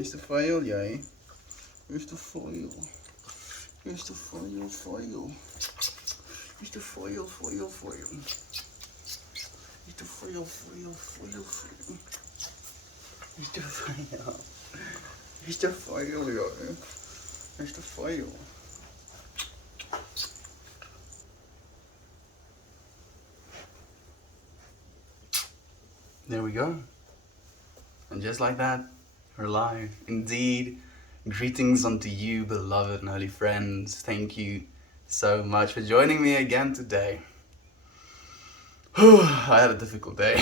Here's the foil, yay. Here's the foil. Here's the foil, foil. Here's the foil, foil, foil. Here's the foil, foil, foil, foil. Here's the foil. Here's the foil, yay. Here's the foil. There we go. And just like that, we're live. Indeed, greetings unto you, beloved and holy friends. Thank you so much for joining me again today. I had a difficult day.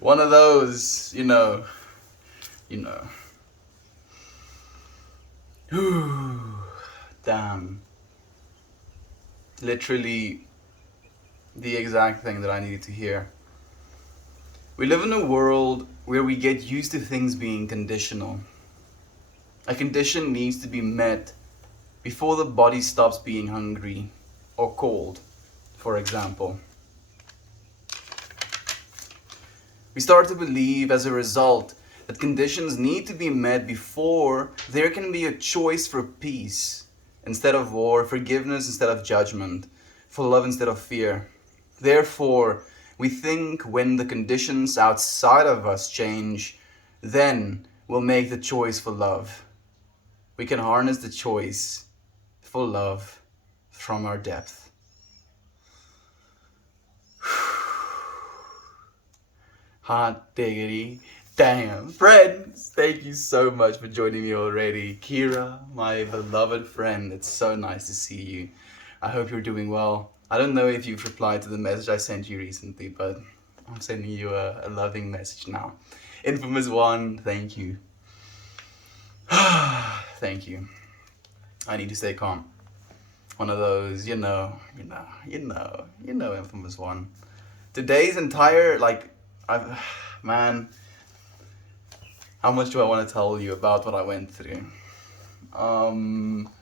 One of those, you know. Damn. Literally the exact thing that I needed to hear. We live in a world where we get used to things being conditional. A condition needs to be met before the body stops being hungry or cold, for example. We start to believe as a result that conditions need to be met before there can be a choice for peace instead of war, forgiveness instead of judgment, for love instead of fear. Therefore, we think when the conditions outside of us change, then we'll make the choice for love. We can harness the choice for love from our depth. Hot diggity. Damn. Friends, thank you so much for joining me already. Kira, my beloved friend, it's so nice to see you. I hope you're doing well. I don't know if you've replied to the message I sent you recently, but I'm sending you a loving message now. Infamous one, thank you. Thank you. I need to stay calm. One of those, you know, infamous one. Today's entire, man, how much do I want to tell you about what I went through?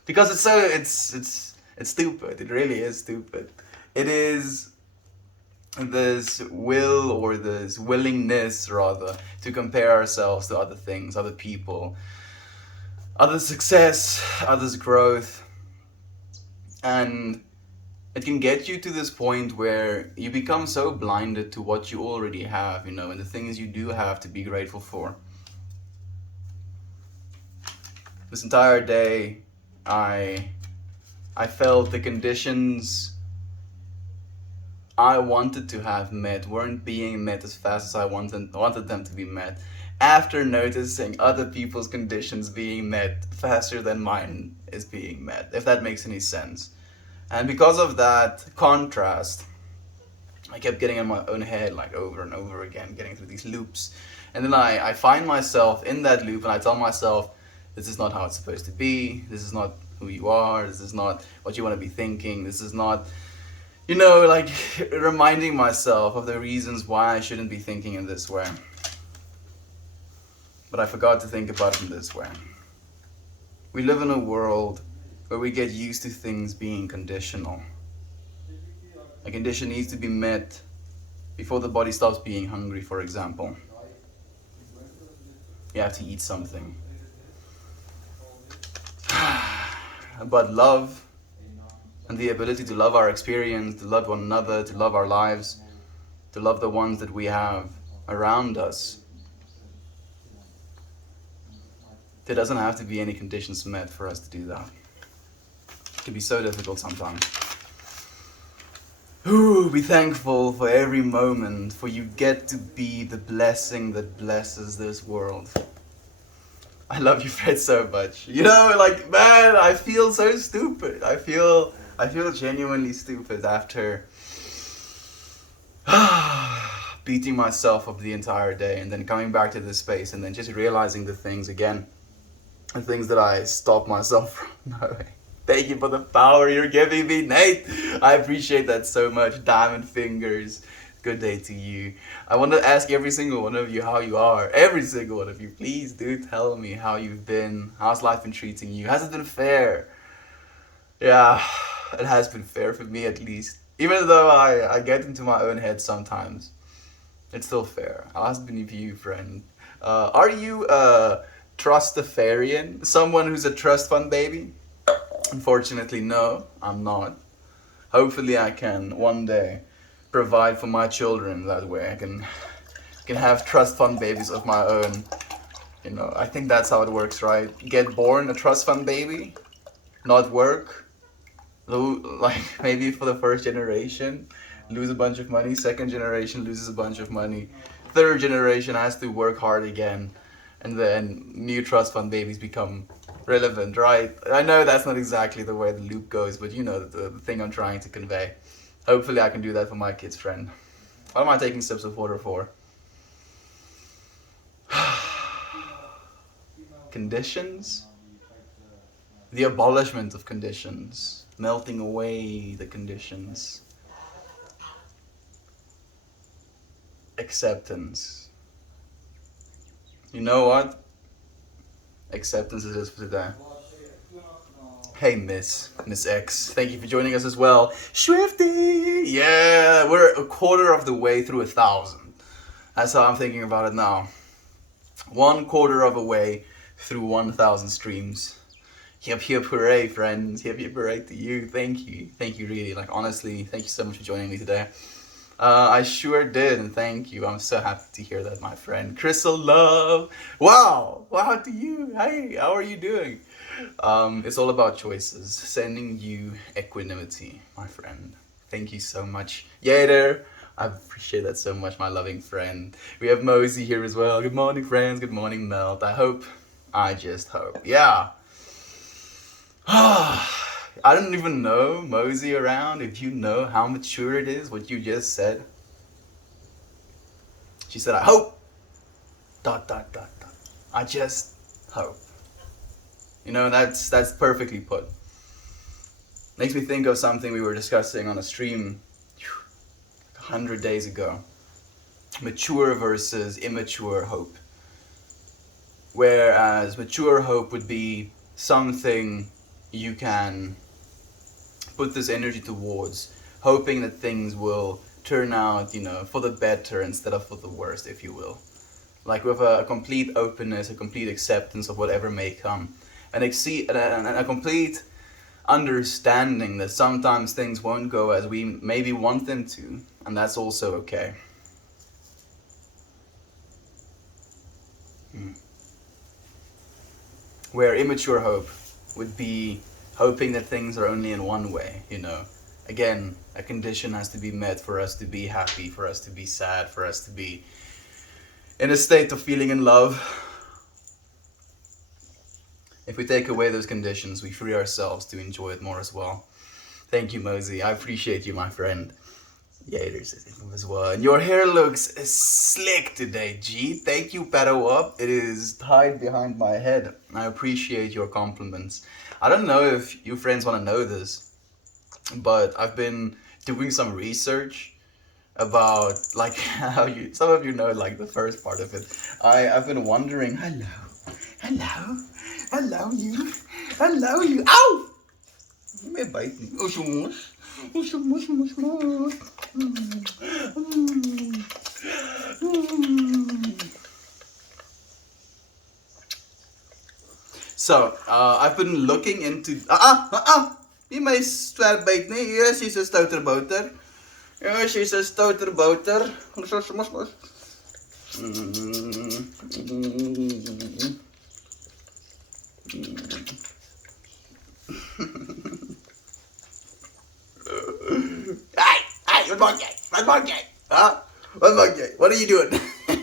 Because it's stupid. It really is stupid. It is this will, or this willingness rather, to compare ourselves to other things, other people, other success, others' growth. And it can get you to this point where you become so blinded to what you already have, and the things you do have to be grateful for. This entire day, I felt the conditions I wanted to have met weren't being met as fast as I wanted them to be met, after noticing other people's conditions being met faster than mine is being met, if that makes any sense. And because of that contrast, I kept getting in my own head over and over again, getting through these loops. And then I find myself in that loop and I tell myself, this is not how it's supposed to be, this is not who you are, this is not what you want to be thinking, this is not, reminding myself of the reasons why I shouldn't be thinking in this way. But I forgot to think about it in this way. We live in a world where we get used to things being conditional. A condition needs to be met before the body stops being hungry, for example. You have to eat something. But love, and the ability to love our experience, to love one another, to love our lives, to love the ones that we have around us, there doesn't have to be any conditions met for us to do that. It can be so difficult sometimes. Be thankful for every moment, for you get to be the blessing that blesses this world. I love you, Fred, so much. Man, I feel so stupid. I feel genuinely stupid after beating myself up the entire day and then coming back to this space and then just realizing the things again. The things that I stopped myself from knowing. Thank you for the power you're giving me, Nate. I appreciate that so much. Diamond fingers. Good day to you. I want to ask every single one of you how you are. Every single one of you. Please do tell me how you've been. How's life been treating you? Has it been fair? Yeah, it has been fair for me at least. Even though I get into my own head sometimes. It's still fair. I'll ask beneath you, friend. Are you a trustafarian? Someone who's a trust fund baby? Unfortunately, no, I'm not. Hopefully, I can one day provide for my children that way. I can have trust fund babies of my own. You know, I think that's how it works, right? Get born a trust fund baby, not work, like maybe for the first generation, lose a bunch of money. Second generation loses a bunch of money. Third generation has to work hard again, and then new trust fund babies become relevant, right? I know that's not exactly the way the loop goes, but you know the thing I'm trying to convey. Hopefully, I can do that for my kids, friend. What am I taking sips of water for? Conditions? The abolishment of conditions, melting away the conditions, acceptance. You know what? Acceptance is just for today. Hey, Miss X, thank you for joining us as well. Swifty! Yeah, we're a quarter of the way through 1,000. That's how I'm thinking about it now. 1/4 of a way through 1,000 streams. Yep, yep, hooray, friends. Yep, yep, hooray to you. Thank you. Thank you, really. Like, honestly, thank you so much for joining me today. I sure did, and thank you. I'm so happy to hear that, my friend. Crystal Love. Wow. Wow to you. Hey, how are you doing? It's all about choices. Sending you equanimity, my friend. Thank you so much. Yader. I appreciate that so much, my loving friend. We have Mosey here as well. Good morning, friends. Good morning, Melt. I just hope. Yeah. I don't even know, Mosey around, if you know how mature it is, what you just said. She said, I hope. ... I just hope. You know, that's perfectly put. Makes me think of something we were discussing on a stream 100 days ago. Mature versus immature hope. Whereas mature hope would be something you can put this energy towards, hoping that things will turn out, you know, for the better instead of for the worst, if you will. Like with a complete openness, a complete acceptance of whatever may come, and a complete understanding that sometimes things won't go as we maybe want them to, and that's also okay. Where immature hope would be hoping that things are only in one way, you know. Again, a condition has to be met for us to be happy, for us to be sad, for us to be in a state of feeling in love. If we take away those conditions, we free ourselves to enjoy it more as well. Thank you, Mosey. I appreciate you, my friend. Yeah, there's it as well. And your hair looks slick today, G. Thank you, Paddle Up. It is tied behind my head. I appreciate your compliments. I don't know if you friends want to know this, but I've been doing some research about like how you, some of you know like the first part of it. I've been wondering, hello you, ow! May bite me. So, I've been looking into... Die my swear bite me. Yes, she's a stouterboter. Yes, she's a stouterboter. Hey, what monkey? Huh? What monkey? What are you doing? Hey.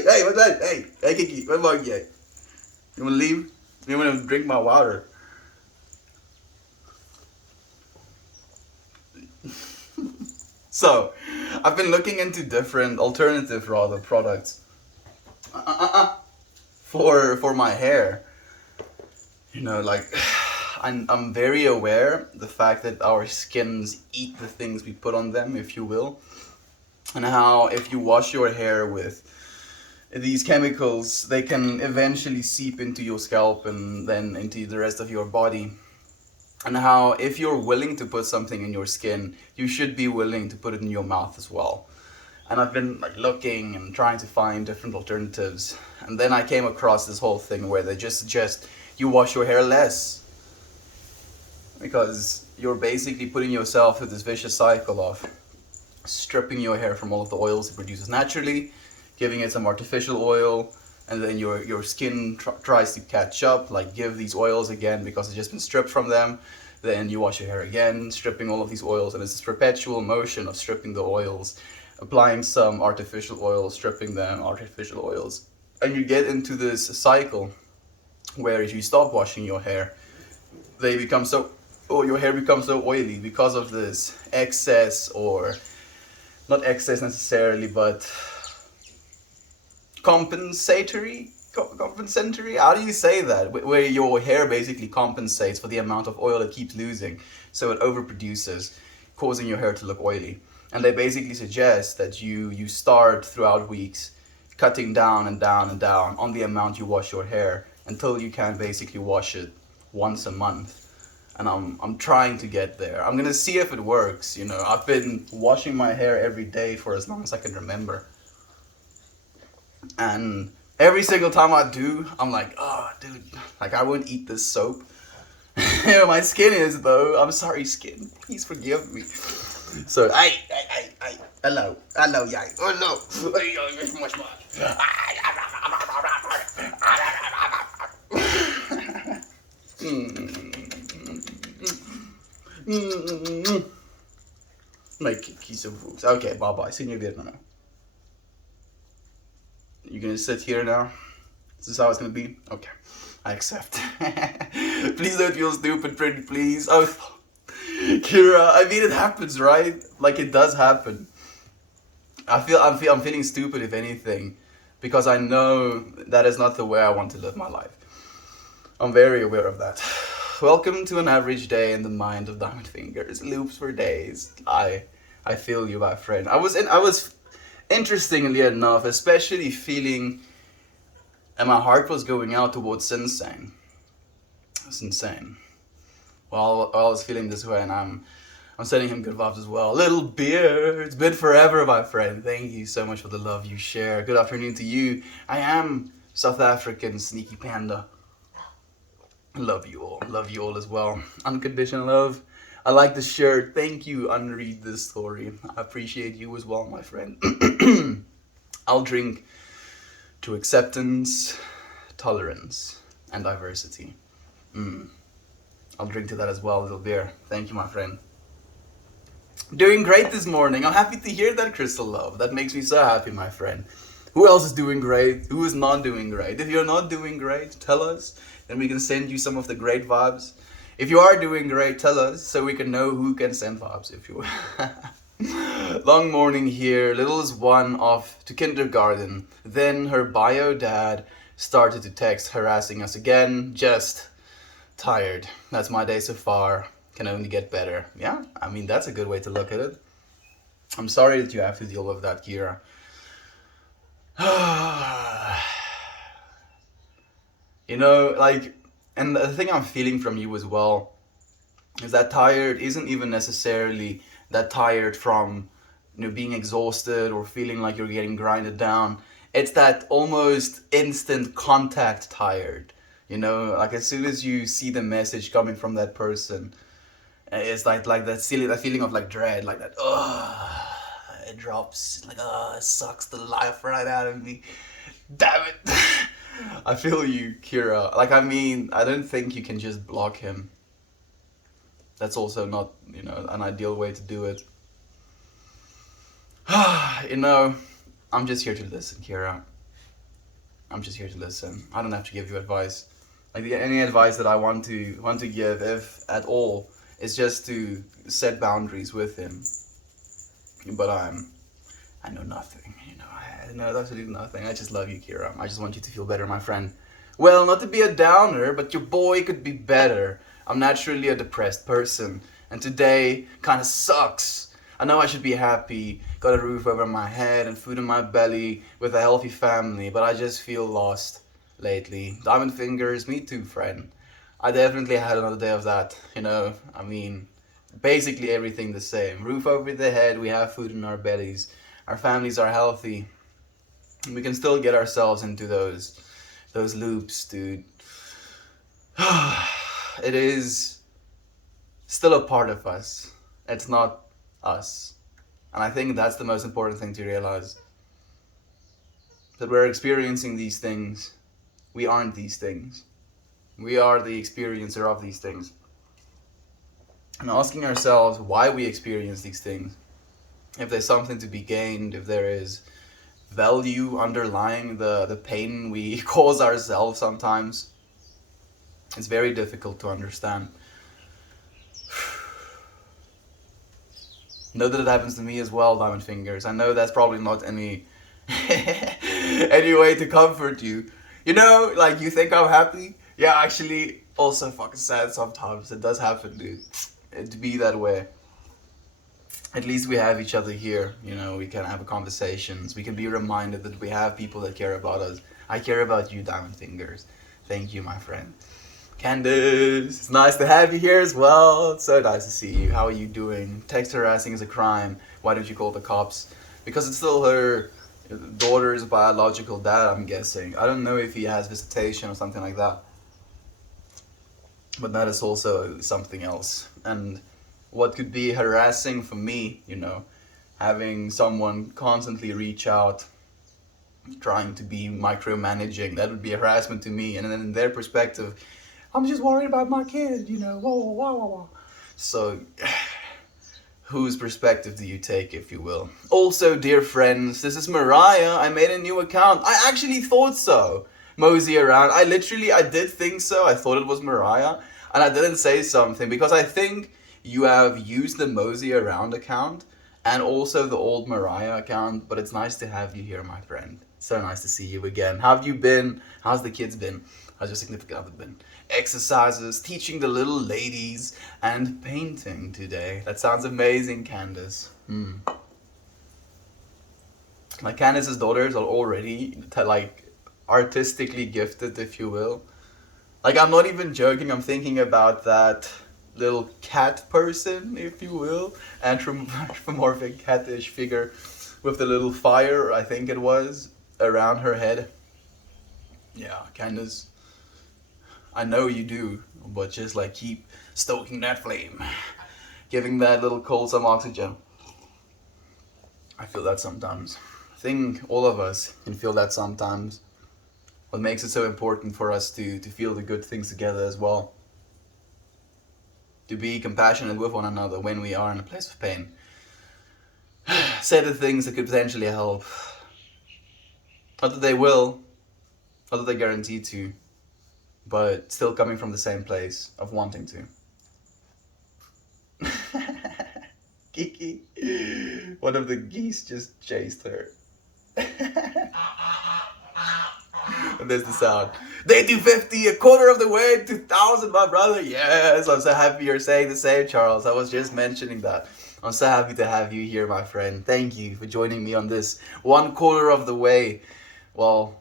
Hey, what's that? Hey, Kiki, what monkey? You wanna leave? You wanna drink my water? So, I've been looking into different alternative products for my hair. You know, like I'm very aware the fact that our skins eat the things we put on them, if you will, and how if you wash your hair with these chemicals, they can eventually seep into your scalp and then into the rest of your body. and how if you're willing to put something in your skin, you should be willing to put it in your mouth as well. And I've been like looking and trying to find different alternatives, and then I came across this whole thing where they just suggest you wash your hair less, because you're basically putting yourself through this vicious cycle of stripping your hair from all of the oils it produces naturally, giving it some artificial oil, and then your skin tries to catch up, like give these oils again because it's just been stripped from them. Then you wash your hair again, stripping all of these oils, and it's this perpetual motion of stripping the oils, applying some artificial oils, stripping them, artificial oils. And you get into this cycle where if you stop washing your hair, they become so, or your hair becomes so oily because of this excess, or not excess necessarily, but compensatory, how do you say that, where your hair basically compensates for the amount of oil it keeps losing, so it overproduces, causing your hair to look oily. And they basically suggest that you start throughout weeks cutting down and down and down on the amount you wash your hair until you can basically wash it once a month. And I'm trying to get there. I'm gonna see if it works. I've been washing my hair every day for as long as I can remember. And every single time I do, I'm like, oh, dude, like I won't eat this soap. My skin is though. I'm sorry, skin. Please forgive me. So, hello, yeah, hello. Mijn kiezen voet. Okay, bye bye. See you weer. You gonna sit here now? Is this how it's gonna be? Okay, I accept. Please don't feel stupid, pretty please. Oh, Kira, I mean it happens, right? Like it does happen. I'm feeling stupid if anything, because I know that is not the way I want to live my life. I'm very aware of that. Welcome to an average day in the mind of Diamond Fingers. Loops for days. I feel you, my friend. I was interestingly enough, especially feeling, and my heart was going out towards Sensei. It's insane. Well, I was feeling this way, and I'm sending him good vibes as well. Little beer, it's been forever, my friend. Thank you so much for the love you share. Good afternoon to you. I am South African Sneaky Panda. Love you all as well. Unconditional love. I like the shirt. Thank you, Unread This Story. I appreciate you as well, my friend. I'll drink to acceptance, tolerance, and diversity. I'll drink to that as well, little beer. Thank you, my friend. Doing great this morning. I'm happy to hear that, Crystal Love. That makes me so happy, my friend. Who else is doing great? Who is not doing great? If you're not doing great, tell us. Then we can send you some of the great vibes. If you are doing great, tell us so we can know who can send vibes. If you long morning here. Little is one off to kindergarten. Then her bio dad started to text harassing us again. Just tired. That's my day so far. Can only get better. Yeah, I mean that's a good way to look at it. I'm sorry that you have to deal with that, Kira. And the thing I'm feeling from you as well is that tired isn't even necessarily that tired from being exhausted or feeling like you're getting grinded down. It's that almost instant contact tired. Like as soon as you see the message coming from that person, it's like that feeling of like dread, like that. It drops, like it sucks the life right out of me. Damn it. I feel you, Kira. I don't think you can just block him. That's also not, an ideal way to do it. I'm just here to listen, Kira. I'm just here to listen. I don't have to give you advice. Any advice that I want to give, if at all, is just to set boundaries with him. But I know nothing, I know absolutely nothing. I just love you, Kira. I just want you to feel better, my friend. Well, not to be a downer, but your boy could be better. I'm naturally a depressed person, and today kind of sucks. I know I should be happy, got a roof over my head and food in my belly with a healthy family, but I just feel lost lately. Diamond Fingers, me too, friend. I definitely had another day of that. I mean, basically everything the same. Roof over the head, we have food in our bellies, our families are healthy. We can still get ourselves into those loops, dude. It is still a part of us. It's not us. And I think that's the most important thing to realize. That we're experiencing these things. We aren't these things. We are the experiencer of these things. And asking ourselves why we experience these things. If there's something to be gained, if there is value underlying the pain we cause ourselves sometimes, it's very difficult to understand. Know that it happens to me as well, Diamond Fingers. I know that's probably not any any way to comfort you. Like you think I'm happy? Yeah, actually, also fucking sad sometimes. It does happen, dude. It be that way. At least we have each other here. We can have conversations. We can be reminded that we have people that care about us. I care about you, Diamond Fingers. Thank you, my friend. Candace, it's nice to have you here as well. It's so nice to see you. How are you doing? Text harassing is a crime. Why don't you call the cops? Because it's still her daughter's biological dad, I'm guessing. I don't know if he has visitation or something like that. But that is also something else. And what could be harassing for me, having someone constantly reach out, trying to be micromanaging, that would be harassment to me. And then in their perspective, I'm just worried about my kid, whoa, whoa, whoa, whoa. So, whose perspective do you take, if you will? Also, dear friends, this is Mariah. I made a new account. I actually thought so. Mosey around. I did think so. I thought it was Mariah. And I didn't say something because I think you have used the Mosey around account and also the old Mariah account. But it's nice to have you here, my friend. So nice to see you again. How have you been? How's the kids been? How's your significant other been? Exercises, teaching the little ladies, and painting today. That sounds amazing, Candace. Like Candace's daughters are already artistically gifted, if you will. Like, I'm not even joking. I'm thinking about that little cat person, if you will, anthropomorphic catish figure with the little fire, I think it was, around her head. Yeah, Candace, I know you do, but just keep stoking that flame, giving that little coal some oxygen. I feel that sometimes. I think all of us can feel that sometimes. What makes it so important for us to feel the good things together as well. To be compassionate with one another when we are in a place of pain. Say the things that could potentially help. Not that they will, not that they guarantee to, but still coming from the same place of wanting to. Kiki, one of the geese just chased her. And there's the sound. They do 50, a quarter of the way, 2,000, my brother. Yes, I'm so happy you're saying the same, Charles. I was just mentioning that. I'm so happy to have you here, my friend. Thank you for joining me on this 1/4 of the way. Well,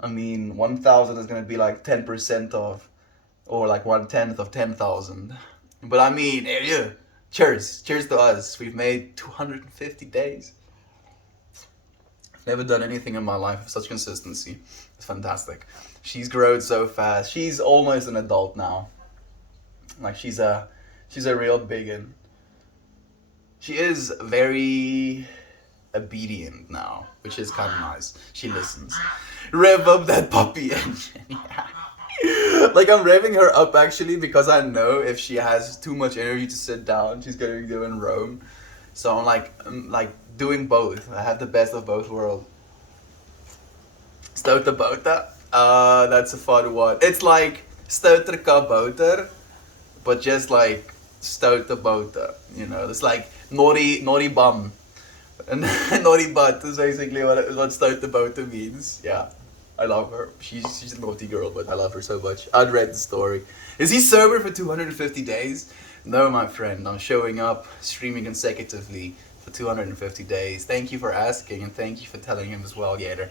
I mean, 1,000 is going to be 10% of, or 1/10 of 10,000. But I mean, yeah, cheers. Cheers to us. We've made 250 days. I've never done anything in my life with such consistency. It's fantastic. She's grown so fast. She's almost an adult now. She's a real biggin. She is very obedient now, which is kind of nice. She listens. Rev up that puppy engine. Yeah. I'm revving her up actually because I know if she has too much energy to sit down, she's going to go and roam. So I'm doing both. I have the best of both worlds. Stoute boter. That's a fun one. It's like stouterka boter, but just stoute boter. It's like naughty bum. And naughty butt is basically what stoute boter means. Yeah. I love her. She's a naughty girl, but I love her so much. I'd read the story. Is he sober for 250 days? No, my friend. I'm showing up, streaming consecutively for 250 days. Thank you for asking, and thank you for telling him as well, Gator.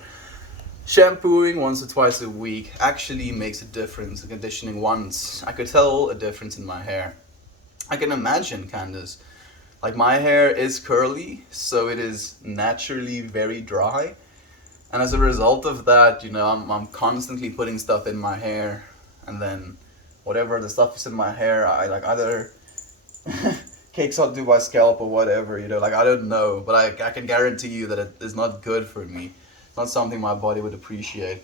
Shampooing once or twice a week actually makes a difference. Conditioning once, I could tell a difference in my hair. I can imagine, Candace. Like my hair is curly, so it is naturally very dry. And as a result of that, I'm constantly putting stuff in my hair, and then whatever the stuff is in my hair, I like either cakes onto my scalp or whatever, like I don't know, but I can guarantee you that it is not good for me. It's not something my body would appreciate.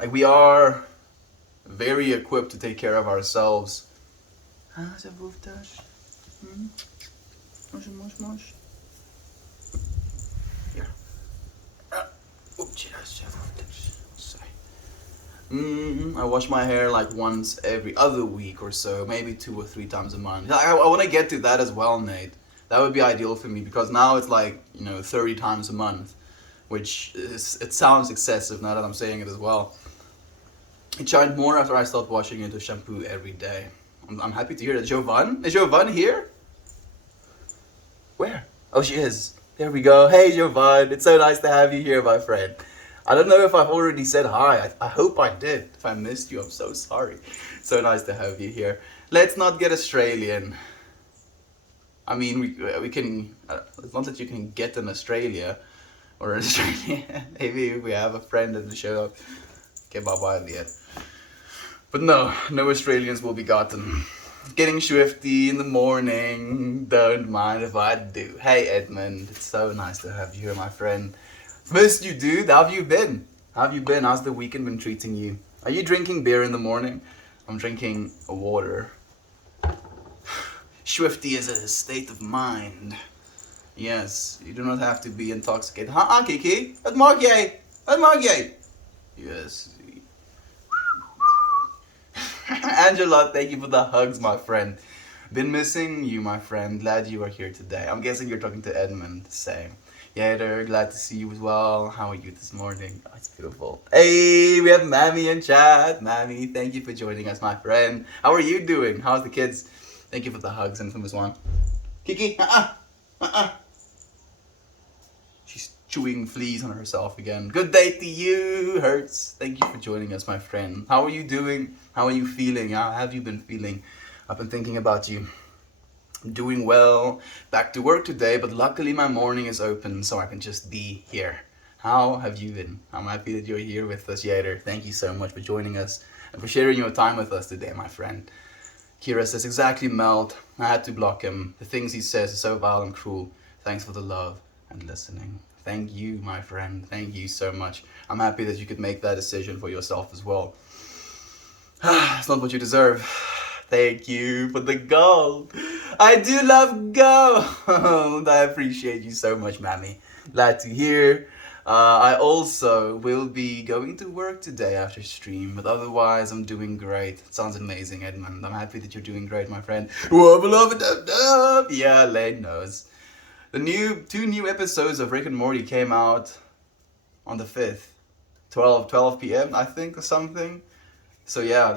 Like we are very equipped to take care of ourselves. Here. I wash my hair like once every other week or so, maybe 2 or 3 times a month. I want to get to that as well, Nate. That would be ideal for me because now it's like 30 times a month, which it sounds excessive now that I'm saying it as well. It shined more after I stopped washing into shampoo every day. I'm happy to hear that. Jovan? Is Jovan here? Where? Oh, she is. There we go. Hey, Jovan. It's so nice to have you here, my friend. I don't know if I've already said hi. I hope I did. If I missed you, I'm so sorry. So nice to have you here. Let's not get Australian. I mean, we can. It's not that you can get in Australia or in Australia. Maybe if we have a friend in the show. Okay, bye-bye at the end. But no Australians will be gotten. Getting swifty in the morning, don't mind if I do. Hey Edmund, it's so nice to have you here, my friend. Missed you, dude. How have you been? How's the weekend been treating you? Are you drinking beer in the morning? I'm drinking water. Swifty is a state of mind. Yes, you do not have to be intoxicated. Kiki? Het mag jij? Yes. Angela, thank you for the hugs, my friend. Been missing you, my friend. Glad you are here today. I'm guessing you're talking to Edmund. Same. Yeah, they're glad to see you as well. How are you this morning? Oh, it's beautiful. Hey, we have Mammy in chat. Mammy, thank you for joining us, my friend. How are you doing? How's the kids? Thank you for the hugs, infamous one. Kiki, She's chewing fleas on herself again. Good day to you, Hertz. Thank you for joining us, my friend. How are you doing? How are you feeling? How have you been feeling? I've been thinking about you. I'm doing well. Back to work today, but luckily my morning is open, so I can just be here. How have you been? I'm happy that you're here with us, Yader. Thank you so much for joining us and for sharing your time with us today, my friend. Kira says, exactly, Melt. I had to block him. The things he says are so vile and cruel. Thanks for the love and listening. Thank you, my friend. Thank you so much. I'm happy that you could make that decision for yourself as well. It's not what you deserve. Thank you for the gold. I do love gold. I appreciate you so much, Mammy. Glad to hear. I also will be going to work today after stream, but otherwise I'm doing great. It sounds amazing, Edmund. I'm happy that you're doing great, my friend. Yeah, Lane knows. The 2 new episodes of Rick and Morty came out on the 5th. 12 p.m. I think, or something. So yeah,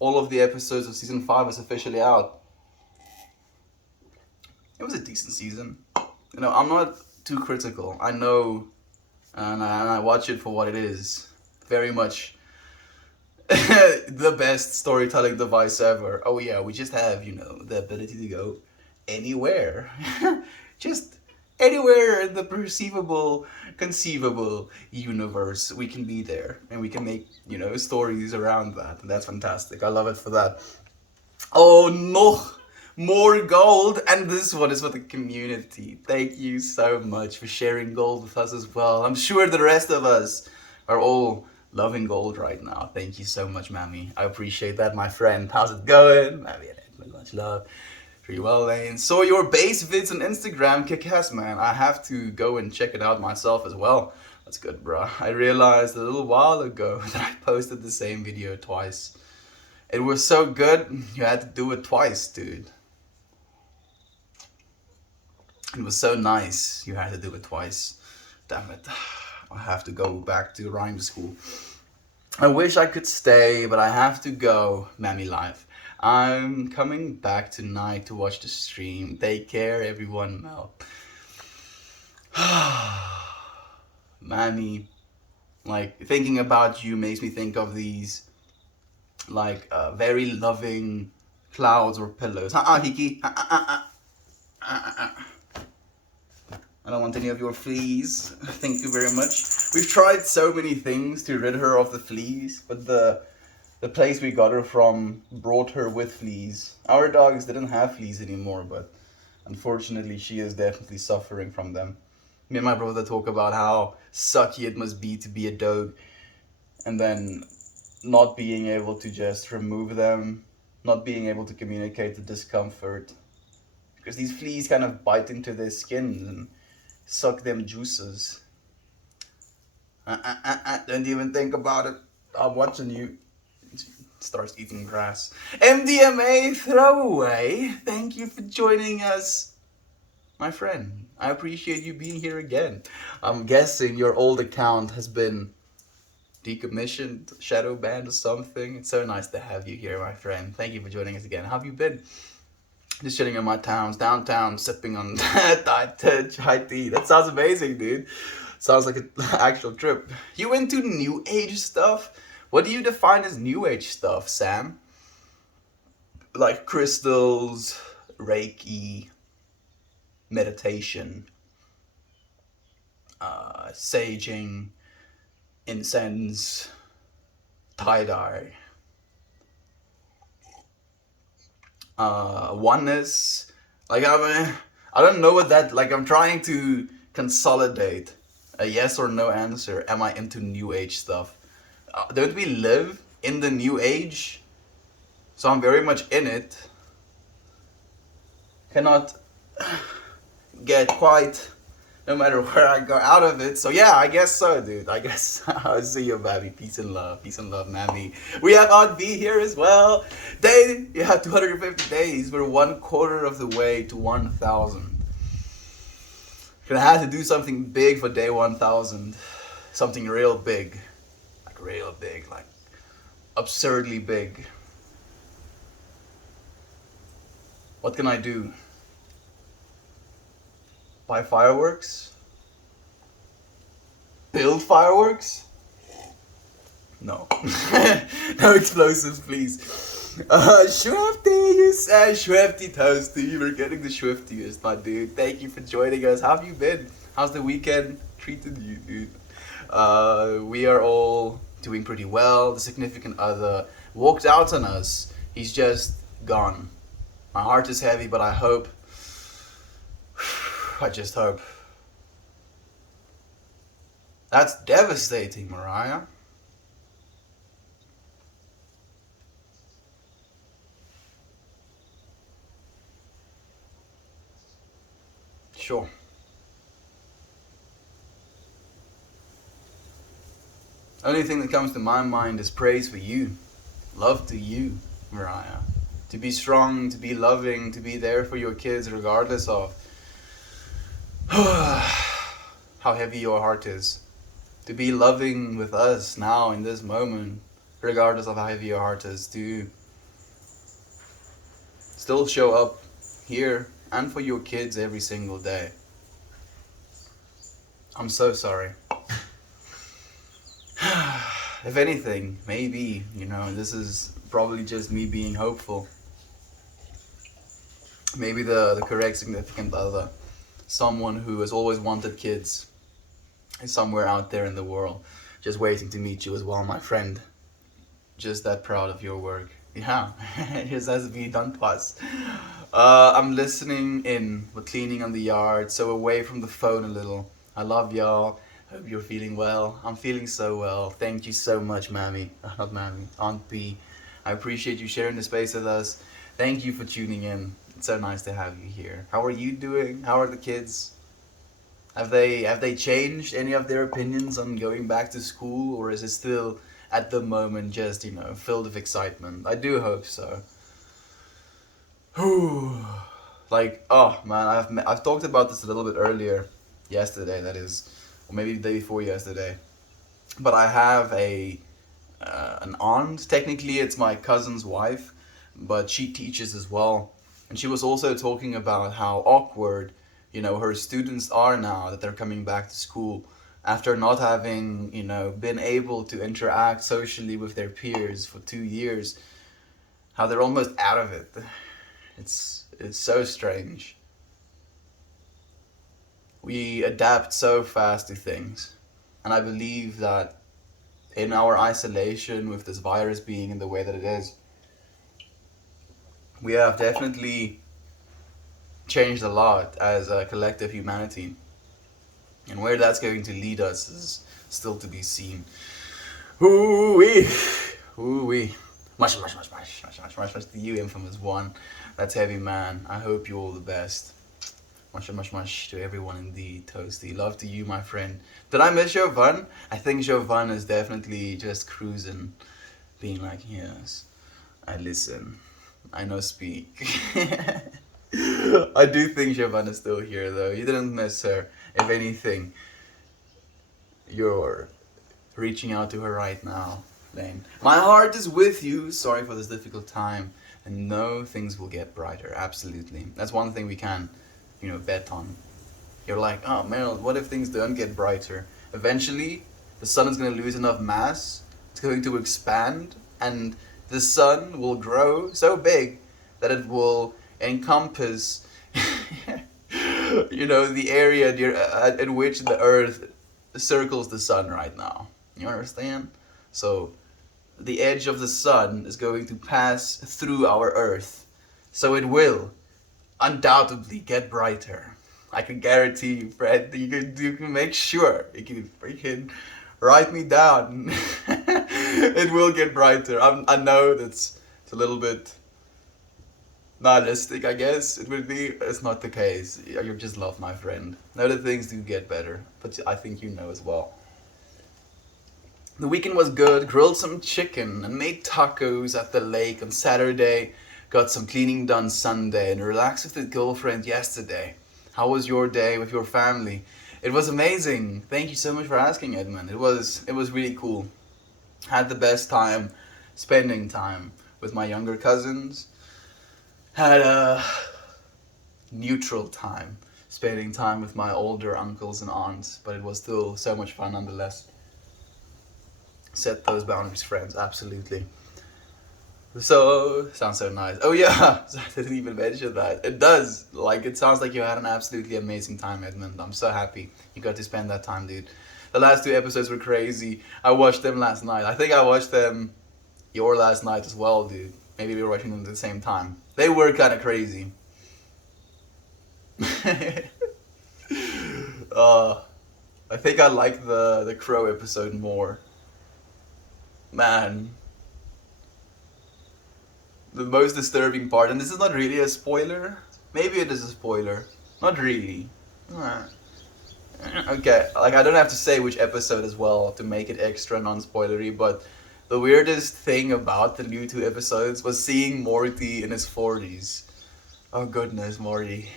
all of the episodes of season 5 is officially out. It was a decent season. I'm not too critical. I know, and I watch it for what it is. Very much the best storytelling device ever. Oh yeah, we just have, the ability to go anywhere. Just anywhere in the conceivable universe, we can be there. And we can make, stories around that. And that's fantastic. I love it for that. Oh, nog more gold. And this one is for the community. Thank you so much for sharing gold with us as well. I'm sure the rest of us are all loving gold right now. Thank you so much, Mammy. I appreciate that, my friend. How's it going? Mammy and Edmund, much love. Pretty well, Lane. Saw your bass vids on Instagram. Kick-ass, man. I have to go and check it out myself as well. That's good, bro. I realized a little while ago that I posted the same video twice. It was so good, you had to do it twice, dude. It was so nice, you had to do it twice. Damn it. I have to go back to rhyme school. I wish I could stay, but I have to go. Mammy live. I'm coming back tonight to watch the stream. Take care, everyone. Mel. Mammy, like thinking about you makes me think of these like very loving clouds or pillows. Hiki. I don't want any of your fleas. Thank you very much. We've tried so many things to rid her of the fleas, but the place we got her from brought her with fleas. Our dogs didn't have fleas anymore, but unfortunately she is definitely suffering from them. Me and my brother talk about how sucky it must be to be a dog and then not being able to just remove them, not being able to communicate the discomfort. Because these fleas kind of bite into their skin and suck them juices. Don't even think about it. I'm watching you. Starts eating grass. MDMA throwaway. Thank you for joining us, my friend. I appreciate you being here again. I'm guessing your old account has been decommissioned, shadow banned or something. It's so nice to have you here, my friend. Thank you for joining us again. How have you been? Just chilling in my downtown, sipping on chai tea. That sounds amazing, dude. Sounds like an actual trip. You into new age stuff? What do you define as new age stuff, Sam? Like crystals, Reiki, meditation, saging, incense, tie-dye, oneness. Like I don't know what that. Like I'm trying to consolidate a yes or no answer. Am I into new age stuff? Don't we live in the new age? So I'm very much in it. Cannot get quite no matter where I go out of it. So yeah, I guess so, dude. I guess I'll see you, baby. Peace and love, mammy. We have Aunt B here as well. Day, you have 250 days. We're 1/4 of the way to 1,000. Gonna have to do something big for day 1,000. Something real big, like absurdly big. What can I do? Buy fireworks? Build fireworks? No. No explosives, please. Swifty, you said Swifty Toasty. We're getting the Swiftiest, my dude. Thank you for joining us. How have you been? How's the weekend treated you, dude? We are all doing pretty well. The significant other walked out on us. He's just gone. My heart is heavy, but I hope. I just hope. That's devastating, Mariah. Sure. Only thing that comes to my mind is praise for you. Love to you, Mariah. To be strong, to be loving, to be there for your kids regardless of how heavy your heart is. To be loving with us now in this moment, regardless of how heavy your heart is. To still show up here and for your kids every single day. I'm so sorry. If anything, maybe, this is probably just me being hopeful. Maybe the correct significant other, someone who has always wanted kids, is somewhere out there in the world, just waiting to meet you as well, my friend. Just that proud of your work. Yeah, it just has to be done twice. I'm listening in, we're cleaning on the yard, so away from the phone a little. I love y'all. Hope you're feeling well. I'm feeling so well. Thank you so much, Mammy. Not Mammy, Aunt B. I appreciate you sharing the space with us. Thank you for tuning in. It's so nice to have you here. How are you doing? How are the kids? Have they changed any of their opinions on going back to school, or is it still at the moment just filled with excitement? I do hope so. Like, oh man, I've talked about this a little bit earlier, yesterday that is, or maybe the day before yesterday. But I have an aunt. Technically, it's my cousin's wife, but she teaches as well. And she was also talking about how awkward, her students are now that they're coming back to school after not having, been able to interact socially with their peers for 2 years, how they're almost out of it. It's so strange. We adapt so fast to things. And I believe that in our isolation with this virus being in the way that it is, we have definitely changed a lot as a collective humanity. And where that's going to lead us is still to be seen. Ooh wee, ooh wee. Much to you, infamous one. That's heavy, man. I hope you all the best. Much to everyone indeed. Toasty. Love to you, my friend. Did I miss Jovan? I think Jovan is definitely just cruising, being like, yes, I listen. I know speak. I do think Jovan is still here, though. You didn't miss her. If anything, you're reaching out to her right now, Lane. My heart is with you. Sorry for this difficult time. And no, things will get brighter. Absolutely. That's one thing we can, bet on. You're like, oh man, what if things don't get brighter? Eventually, the sun is going to lose enough mass. It's going to expand. And the sun will grow so big that it will encompass the area in which the earth circles the sun right now. You understand? So the edge of the sun is going to pass through our earth. So it will undoubtedly get brighter. I can guarantee you, Fred. You can make sure. You can freaking write me down. It will get brighter. I know it's a little bit nihilistic, I guess it would be. It's not the case. You're just love, my friend. Know that things do get better, but I think you know as well. The weekend was good. Grilled some chicken and made tacos at the lake on Saturday. Got some cleaning done Sunday and relaxed with the girlfriend yesterday. How was your day with your family? It was amazing. Thank you so much for asking, Edmund. It was really cool. Had the best time spending time with my younger cousins. Had a neutral time spending time with my older uncles and aunts, but it was still so much fun nonetheless. Set those boundaries, friends, absolutely. So, sounds so nice. Oh yeah, I didn't even mention that. It does. It sounds like you had an absolutely amazing time, Edmund. I'm so happy you got to spend that time, dude. The last 2 episodes were crazy. I watched them last night. I think I watched them your last night as well, dude. Maybe we were watching them at the same time. They were kind of crazy. I think I like the Crow episode more. Man. The most disturbing part, and this is not really a spoiler. Maybe it is a spoiler. Not really. Okay, I don't have to say which episode as well to make it extra non-spoilery, but the weirdest thing about the new 2 episodes was seeing Morty in his 40s. Oh goodness, Morty.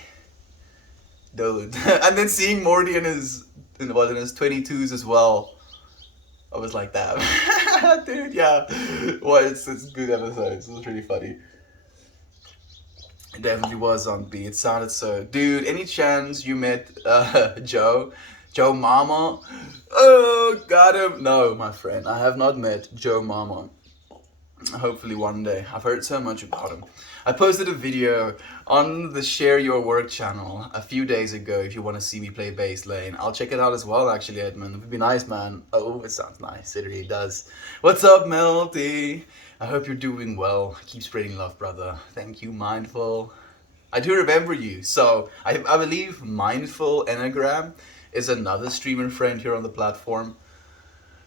Dude. And then seeing Morty in his 22s as well. I was like that. Dude, yeah. Well, it's good episodes. It was really funny. It definitely was on beat. It sounded so. Dude, any chance you met Joe? Joe Mama? Oh, got him. No, my friend. I have not met Joe Mama. Hopefully one day. I've heard so much about him. I posted a video on the Share Your Work channel a few days ago if you want to see me play bass lane. I'll check it out as well, actually, Edmund. It would be nice, man. Oh, it sounds nice. It really does. What's up, Melty? I hope you're doing well. Keep spreading love, brother. Thank you, Mindful. I do remember you. So, I believe Mindful Enneagram is another streamer friend here on the platform.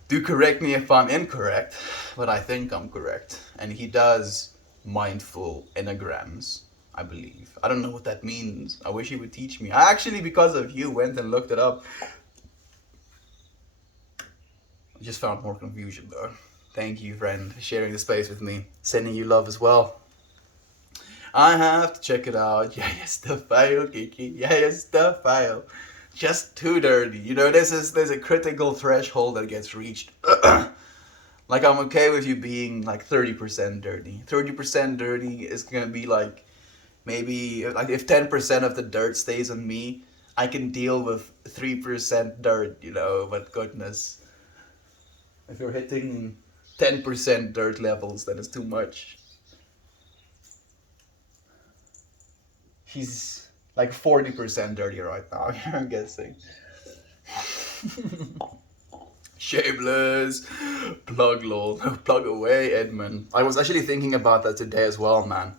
Do correct me if I'm incorrect, but I think I'm correct. And he does mindful enneagrams, I believe. I don't know what that means. I wish he would teach me. I actually, because of you, went and looked it up. I just found more confusion though. Thank you, friend, for sharing the space with me. Sending you love as well. I have to check it out. Yeah, yes, the file, Kiki. Yeah, yes, the file. Just too dirty. There's a critical threshold that gets reached. I'm okay with you being 30% dirty. 30% dirty is gonna be maybe if 10% of the dirt stays on me, I can deal with 3% dirt, but goodness, if you're hitting 10% dirt levels, then it's too much. He's like 40% dirty right now, I'm guessing. Shameless. Plug lol. Plug away, Edmund. I was actually thinking about that today as well, man.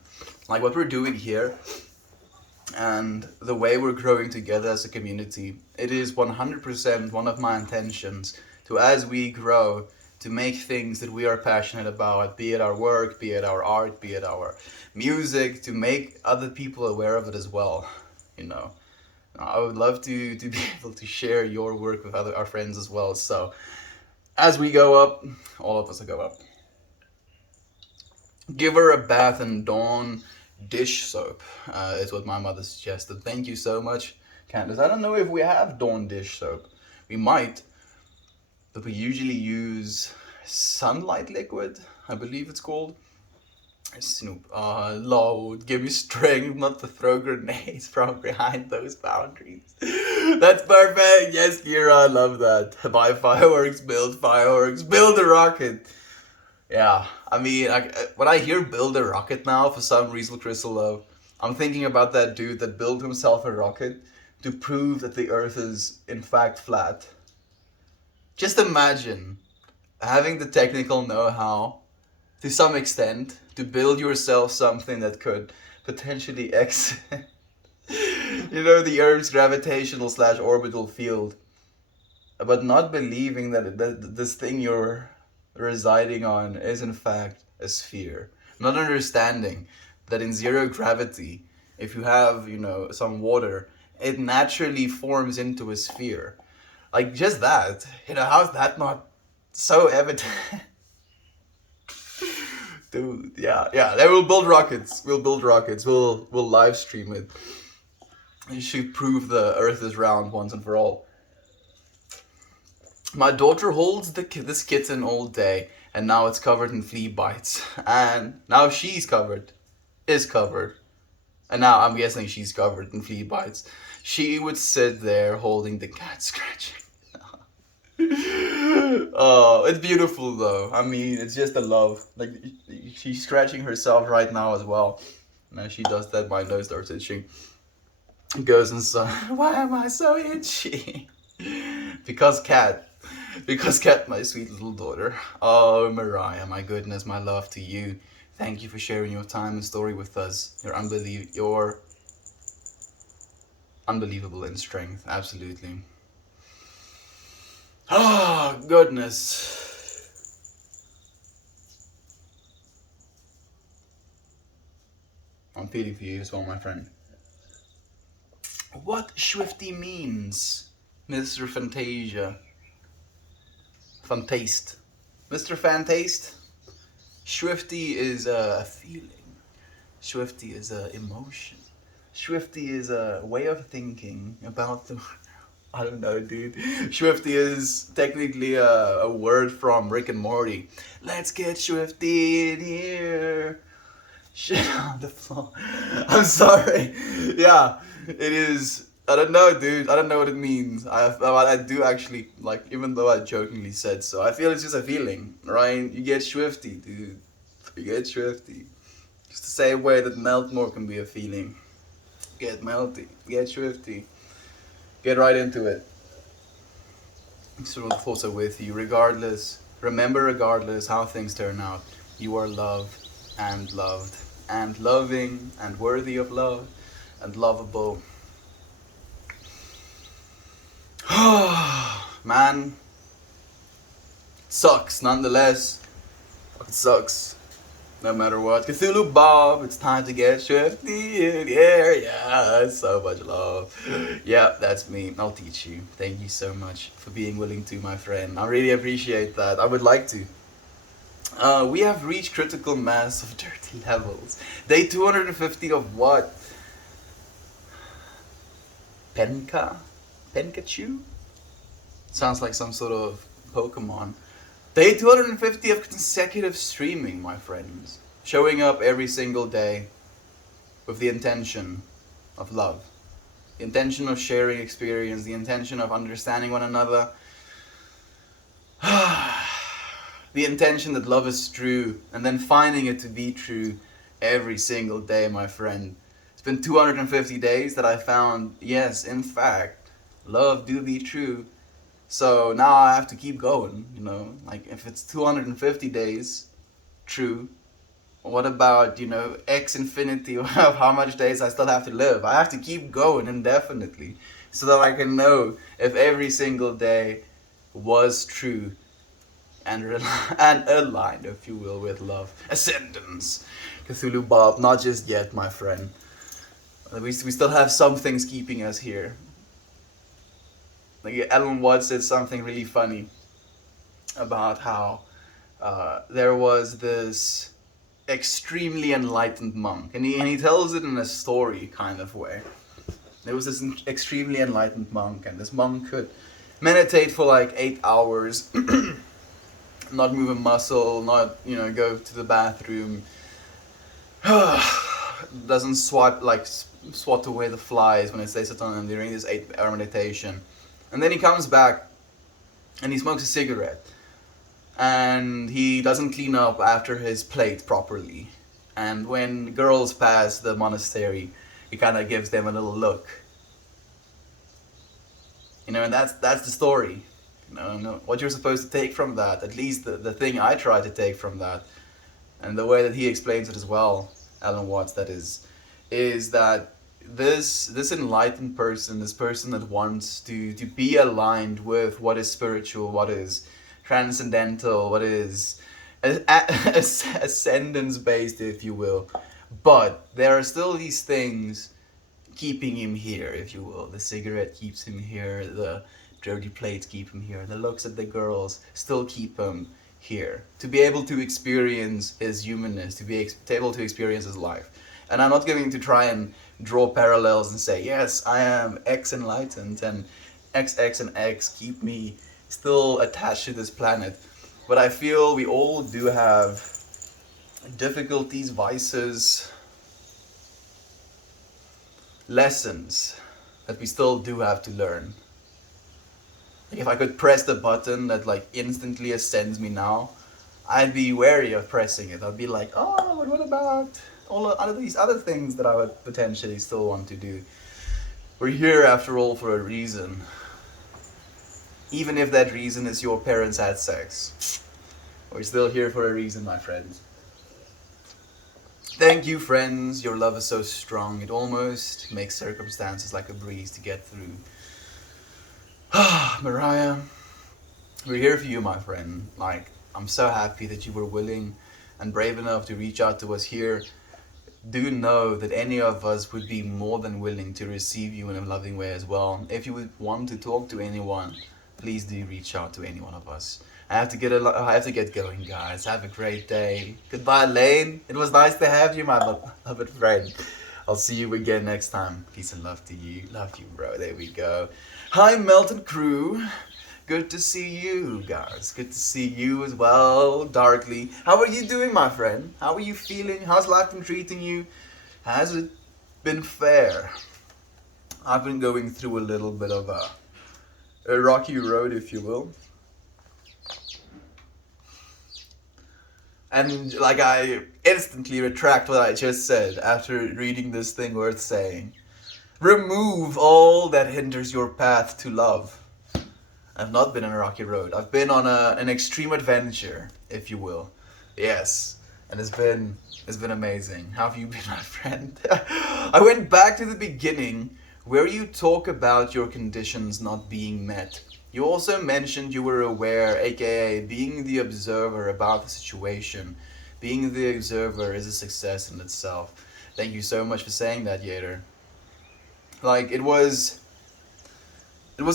Like what we're doing here and the way we're growing together as a community. It is 100% one of my intentions to, as we grow, to make things that we are passionate about, be it our work, be it our art, be it our music, to make other people aware of it as well, you know. I would love to be able to share your work with our friends as well. So as we go up, all of us will go up. Give her a bath and Dawn dish soap, is what my mother suggested. Thank you so much, Candace. I don't know if we have Dawn dish soap. We might, but we usually use sunlight liquid, I believe it's called. Snoop, Lord, give me strength not to throw grenades from behind those boundaries. That's perfect. Yes, Kira, I love that. Buy fireworks, build a rocket. Yeah, I mean, when I hear build a rocket now, for some reason, Crystal Love, I'm thinking about that dude that built himself a rocket to prove that the Earth is in fact flat. Just imagine having the technical know-how to some extent to build yourself something that could potentially exit the Earth's gravitational slash orbital field, but not believing that this thing you're residing on is in fact a sphere. Not understanding that in zero gravity, if you have, some water, it naturally forms into a sphere. Like just that, how's that not so evident? Dude, yeah. They will build rockets. We'll build rockets. We'll live stream it. You should prove the Earth is round once and for all. My daughter holds this kitten all day, and now it's covered in flea bites. And now she's covered, is covered, and now I'm guessing she's covered in flea bites. She would sit there holding the cat, scratching. Oh, it's beautiful though. I mean, it's just a love. Like she's scratching herself right now as well. And as she does that, my nose starts itching. Goes inside. Why am I so itchy? Because cat. Because cat, my sweet little daughter. Oh, Mariah, my goodness, my love to you. Thank you for sharing your time and story with us. You're unbelievable in strength. Absolutely. Oh, goodness. I'm feeling for you as well, my friend. What Swifty means, Mr. Fantasia. Fantaste. Mr. Fantaste? Swifty is a feeling. Swifty is a emotion. Swifty is a way of thinking about the... I don't know, dude. Swifty is technically a word from Rick and Morty. Let's get Swifty in here. Shit on the floor. I'm sorry. Yeah, it is. I don't know, dude. I don't know what it means. I do actually, like, even though I jokingly said so, I feel it's just a feeling, right? You get Swifty, dude. You get Swifty. Just the same way that Meltmore can be a feeling. Get melty. Get Swifty. Get right into it. So the thoughts are with you. Remember regardless how things turn out, you are loved and loving and worthy of love and lovable. Man, sucks nonetheless. It sucks. No matter what. Cthulhu Bob, it's time to get Swifty in here. Yeah, so much love. Yeah, that's me. I'll teach you. Thank you so much for being willing to, my friend. I really appreciate that. I would like to. We have reached critical mass of dirty levels. Day 250 of what? Penkachu? Sounds like some sort of Pokemon. Day 250 of consecutive streaming, my friends. Showing up every single day with the intention of love. the intention of sharing experience, the intention of understanding one another, the intention that love is true, and then finding it to be true every single day, my friend. It's been 250 days that I found, yes, in fact, love do be true. So now I have to keep going, like if it's 250 days true, what about, X infinity of how much days I still have to live? I have to keep going indefinitely so that I can know if every single day was true and, and aligned, if you will, with love. Ascendance. Cthulhu Bob, not just yet, my friend. We still have some things keeping us here. Like Alan Watts said something really funny about how there was this extremely enlightened monk, and he tells it in a story kind of way. There was this extremely enlightened monk, and this monk could meditate for like 8 hours, not move a muscle, not go to the bathroom, doesn't swat away the flies when they sit on him during this 8-hour meditation, and then he comes back and he smokes a cigarette. And he doesn't clean up after his plate properly. And when girls pass the monastery, he kind of gives them a little look. And that's the story. What you're supposed to take from that, at least the thing I try to take from that, and the way that he explains it as well, Alan Watts, that is that this enlightened person, this person that wants to be aligned with what is spiritual, what is transcendental, what is ascendance based, if you will. But there are still these things keeping him here, if you will. The cigarette keeps him here, the dirty plates keep him here, the looks at the girls still keep him here. To be able to experience his humanness, to be able to experience his life. And I'm not going to try and draw parallels and say, yes, I am X enlightened and XX and X keep me still attached to this planet. But I feel we all do have difficulties, vices, lessons that we still do have to learn. Like if I could press the button that instantly ascends me now, I'd be wary of pressing it. I'd be like, oh, but what about all of these other things that I would potentially still want to do? We're here after all for a reason. Even if that reason is your parents had sex. We're still here for a reason, my friends. Thank you, friends. Your love is so strong. It almost makes circumstances like a breeze to get through. Mariah, we're here for you, my friend. I'm so happy that you were willing and brave enough to reach out to us here. Do know that any of us would be more than willing to receive you in a loving way as well. If you would want to talk to anyone, please do reach out to any one of us. I have to get going, guys. Have a great day. Goodbye, Lane. It was nice to have you, my beloved friend. I'll see you again next time. Peace and love to you. Love you, bro. There we go. Hi, Melton crew. Good to see you, guys. Good to see you as well, Darkly. How are you doing, my friend? How are you feeling? How's life been treating you? Has it been fair? I've been going through a little bit of a rocky road, if you will. And I instantly retract what I just said after reading this thing worth saying. Remove all that hinders your path to love. I've not been on a rocky road. I've been on an extreme adventure, if you will. Yes, and it's been amazing. How have you been, my friend? I went back to the beginning where you talk about your conditions not being met. You also mentioned you were aware, aka being the observer about the situation. Being the observer is a success in itself. Thank you so much for saying that, Yater. It was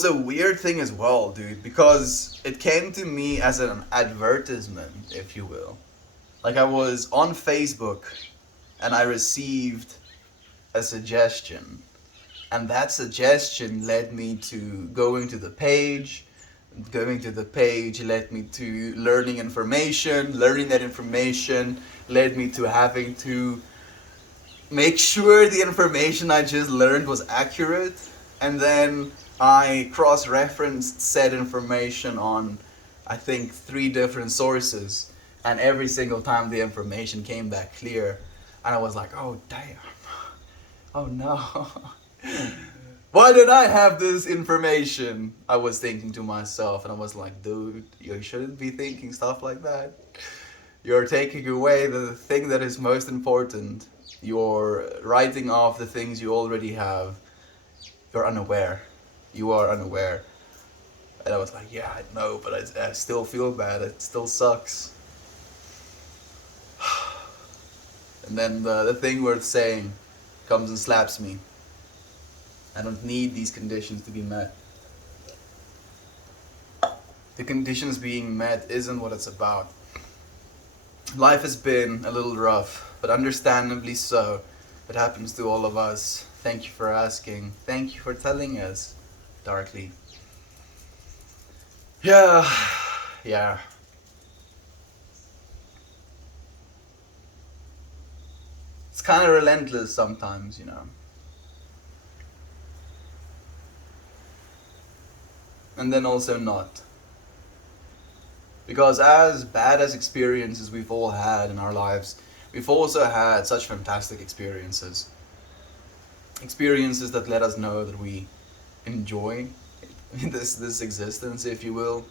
a weird thing as well, dude, because it came to me as an advertisement, if you will. I was on Facebook and I received a suggestion. And that suggestion led me to going to the page. Going to the page led me to learning information. Learning that information led me to having to make sure the information I just learned was accurate. And then I cross-referenced said information on, I think, 3 different sources, and every single time the information came back clear, and I was like, oh damn, oh no. Why did I have this information? I was thinking to myself, and I was like, dude, you shouldn't be thinking stuff like that. You're taking away the thing that is most important. You're writing off the things you already have. You're unaware. You are unaware. And I was like, yeah, I know, but I still feel bad. It still sucks. And then the thing worth saying comes and slaps me. I don't need these conditions to be met. The conditions being met isn't what it's about. Life has been a little rough, but understandably so. It happens to all of us. Thank you for asking. Thank you for telling us, Darkly. Yeah, yeah. It's kind of relentless sometimes, you know. And then also not. Because as bad as experiences we've all had in our lives, we've also had such fantastic experiences. Experiences that let us know that we enjoy this existence, if you will.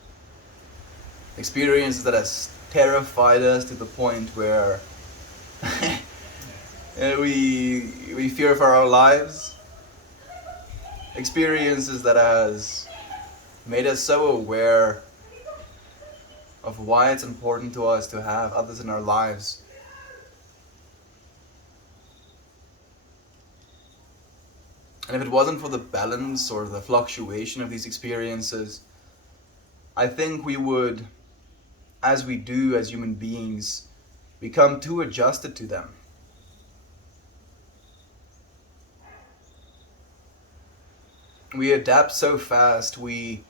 Experiences that has terrified us to the point where we fear for our lives. Experiences that has made us so aware of why it's important to us to have others in our lives. And if it wasn't for the balance or the fluctuation of these experiences, I think we would, as we do as human beings, become too adjusted to them. We adapt so fast, we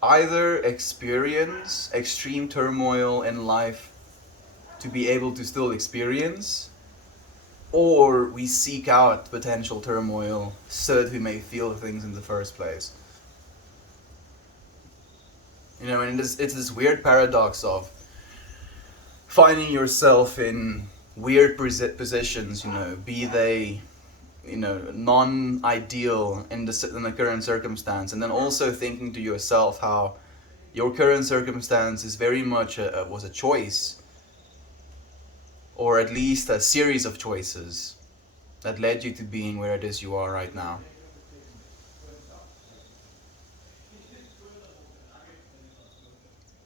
either experience extreme turmoil in life to be able to still experience, or we seek out potential turmoil so that we may feel things in the first place. You know, and it's this weird paradox of finding yourself in weird positions, you know, be they, you know, non-ideal in the current circumstance, and then also thinking to yourself how your current circumstance is very much was a choice, or at least a series of choices that led you to being where it is you are right now.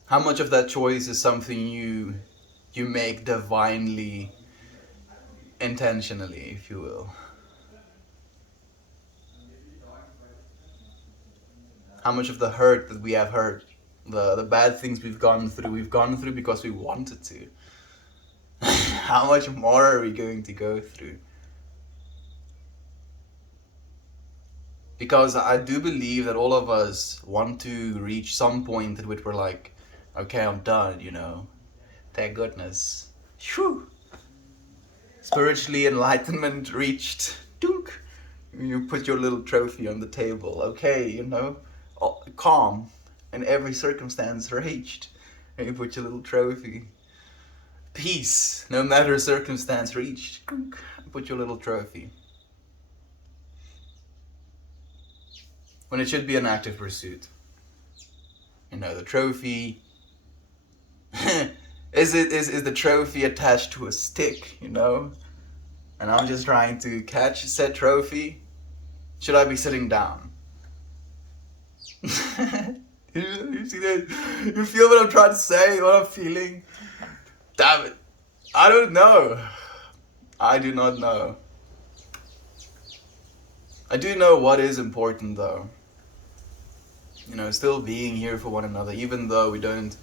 How much of that choice is something you make divinely, intentionally, if you will? How much of the hurt that we have hurt, the bad things we've gone through because we wanted to. How much more are we going to go through? Because I do believe that all of us want to reach some point at which we're like, okay, I'm done, you know. Thank goodness. Whew. Spiritually enlightenment reached. Dunk. You put your little trophy on the table. Okay, you know, calm in every circumstance reached. And you put your little trophy. Peace, no matter circumstance reached. Put your little trophy. When it should be an active pursuit. You know, the trophy. is the trophy attached to a stick, you know? And I'm just trying to catch said trophy. Should I be sitting down? You see that? You feel what I'm trying to say, what I'm feeling? Damn it. I don't know. I do not know. I do know what is important though. You know, still being here for one another, even though we don't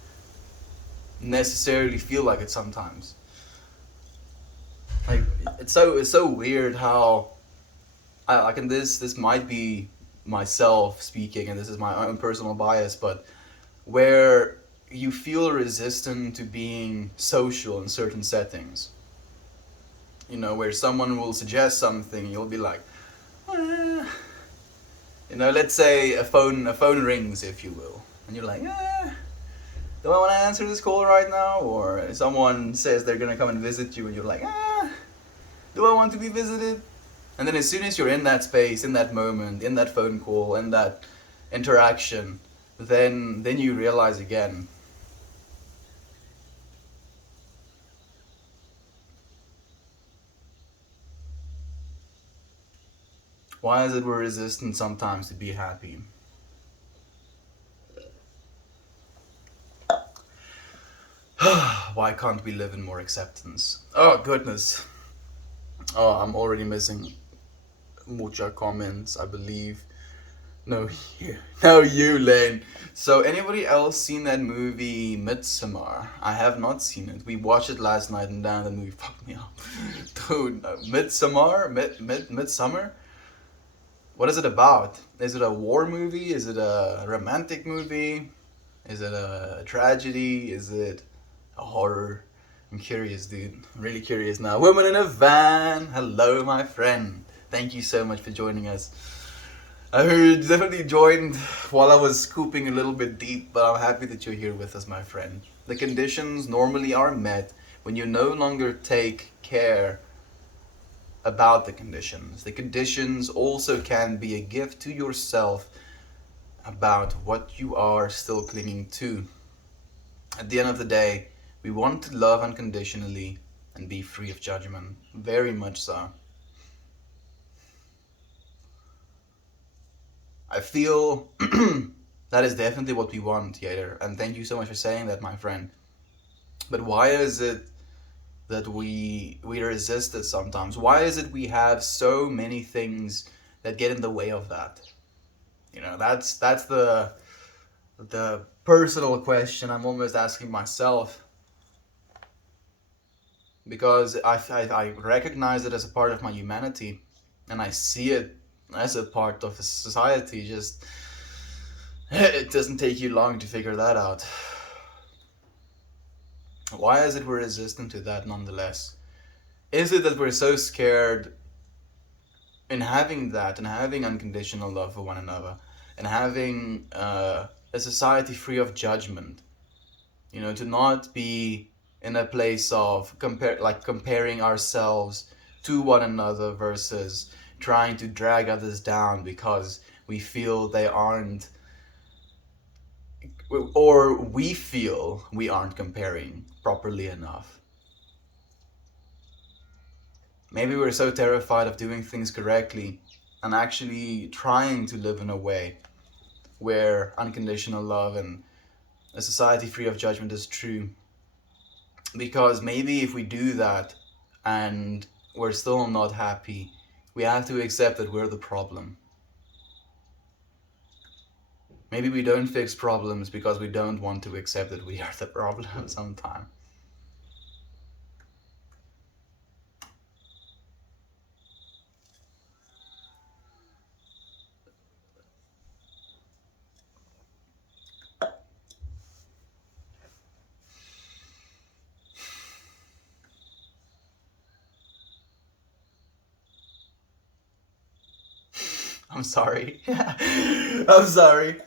necessarily feel like it sometimes. Like, it's so weird how and this might be myself speaking, and this is my own personal bias, but where you feel resistant to being social in certain settings. You know, where someone will suggest something, you'll be like, Let's say a phone rings, if you will, and you're like, do I want to answer this call right now? Or someone says they're gonna come and visit you, and you're like, do I want to be visited? And then as soon as you're in that space, in that moment, in that phone call, in that interaction, then you realize again, why is it we're resistant sometimes to be happy? Why can't we live in more acceptance? Oh goodness. Oh, I'm already missing mucha comments, I believe. No, you. No, you, Lane. So, anybody else seen that movie Midsummer? I have not seen it. We watched it last night, and damn, the movie fucked me up. Dude, Midsummer? Midsummer? What is it about? Is it a war movie? Is it a romantic movie? Is it a tragedy? Is it a horror? I'm curious, dude. I'm really curious now. Woman in a van. Hello, my friend. Thank you so much for joining us. I heard definitely joined while I was scooping a little bit deep, but I'm happy that you're here with us, my friend. The conditions normally are met when you no longer take care about the conditions. The conditions also can be a gift to yourself about what you are still clinging to. At the end of the day, we want to love unconditionally and be free of judgment. Very much so. I feel that is definitely what we want, Yader. And thank you so much for saying that, my friend. But why is it that we resist it sometimes? Why is it we have so many things that get in the way of that? That's the personal question I'm almost asking myself, because I recognize it as a part of my humanity, and I see it as a part of a society. Just it doesn't take you long to figure that out. Why is it we're resistant to that nonetheless? Is it that we're so scared in having that and having unconditional love for one another and having a society free of judgment? To not be in a place of comparing ourselves to one another versus trying to drag others down because we feel they aren't, or we feel we aren't comparing properly enough. Maybe we're so terrified of doing things correctly and actually trying to live in a way where unconditional love and a society free of judgment is true. Because maybe if we do that and we're still not happy, we have to accept that we're the problem. Maybe we don't fix problems because we don't want to accept that we are the problem sometimes. I'm sorry. I'm sorry.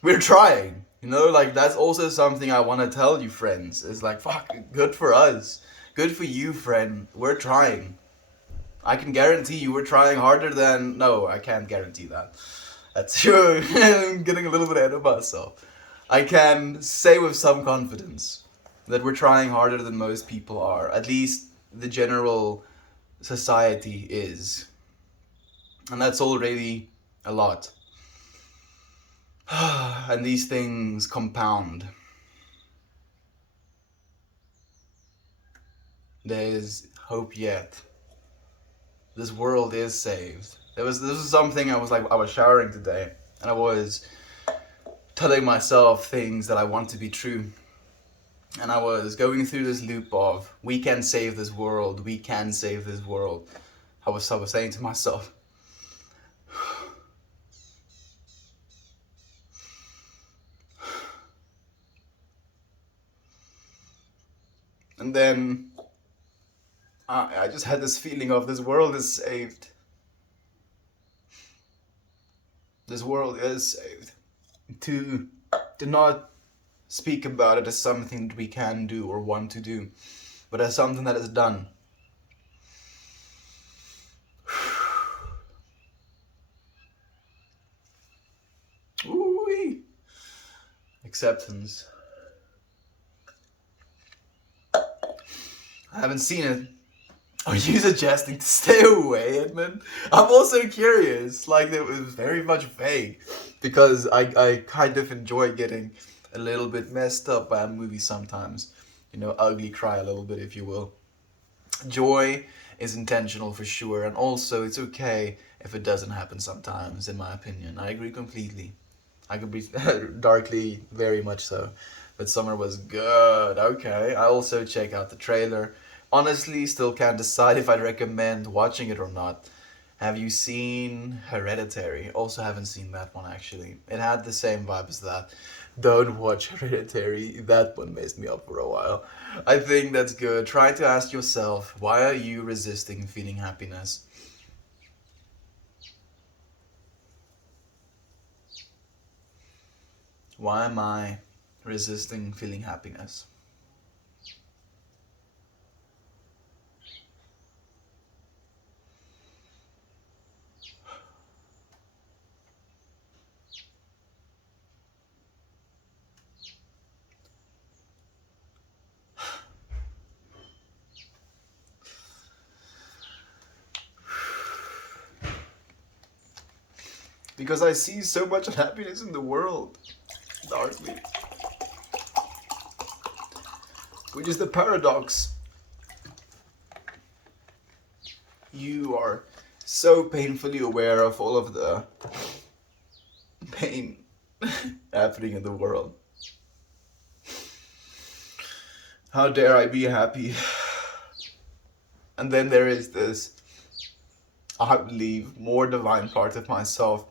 We're trying. Like that's also something I want to tell you, friends. It's like, fuck, good for us. Good for you, friend. We're trying. I can guarantee you we're trying harder than. No, I can't guarantee that. That's true. I'm getting a little bit ahead of myself. I can say with some confidence that we're trying harder than most people are. At least the general society is. And that's already a lot. And these things compound. There's hope yet. This world is saved. This was something I was showering today, and I was telling myself things that I want to be true. And I was going through this loop of we can save this world, we can save this world. I was saying to myself. And then I just had this feeling of this world is saved. this world is saved. To not speak about it as something that we can do or want to do, but as something that is done. Ooh-wee. Acceptance. I haven't seen it. Are you suggesting to stay away, Edmund? I'm also curious. Like, it was very much vague. Because I kind of enjoy getting a little bit messed up by a movie sometimes. You know, ugly cry a little bit, if you will. Joy is intentional for sure, and also it's okay if it doesn't happen sometimes, in my opinion. I agree completely. I could be darkly, very much so. But Summer was good. Okay, I also check out the trailer. Honestly, still can't decide if I'd recommend watching it or not. Have you seen Hereditary? Also haven't seen that one actually. It had the same vibe as that. Don't watch Hereditary. That one messed me up for a while. I think that's good. Try to ask yourself, why are you resisting feeling happiness? Why am I resisting feeling happiness? Because I see so much unhappiness in the world, darkly. Which is the paradox. You are so painfully aware of all of the pain happening in the world. How dare I be happy? And then there is this, I believe, more divine part of myself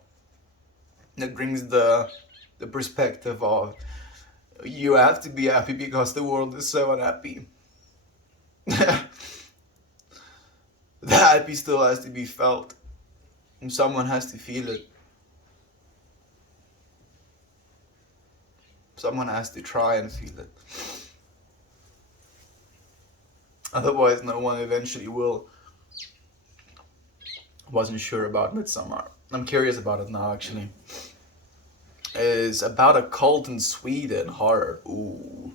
that brings the perspective of you have to be happy because the world is so unhappy. The happy still has to be felt, and someone has to feel it. Someone has to try and feel it. Otherwise, no one eventually will. Wasn't sure about Midsummer. I'm curious about it now, actually. Is about a cult in Sweden, horror. Ooh.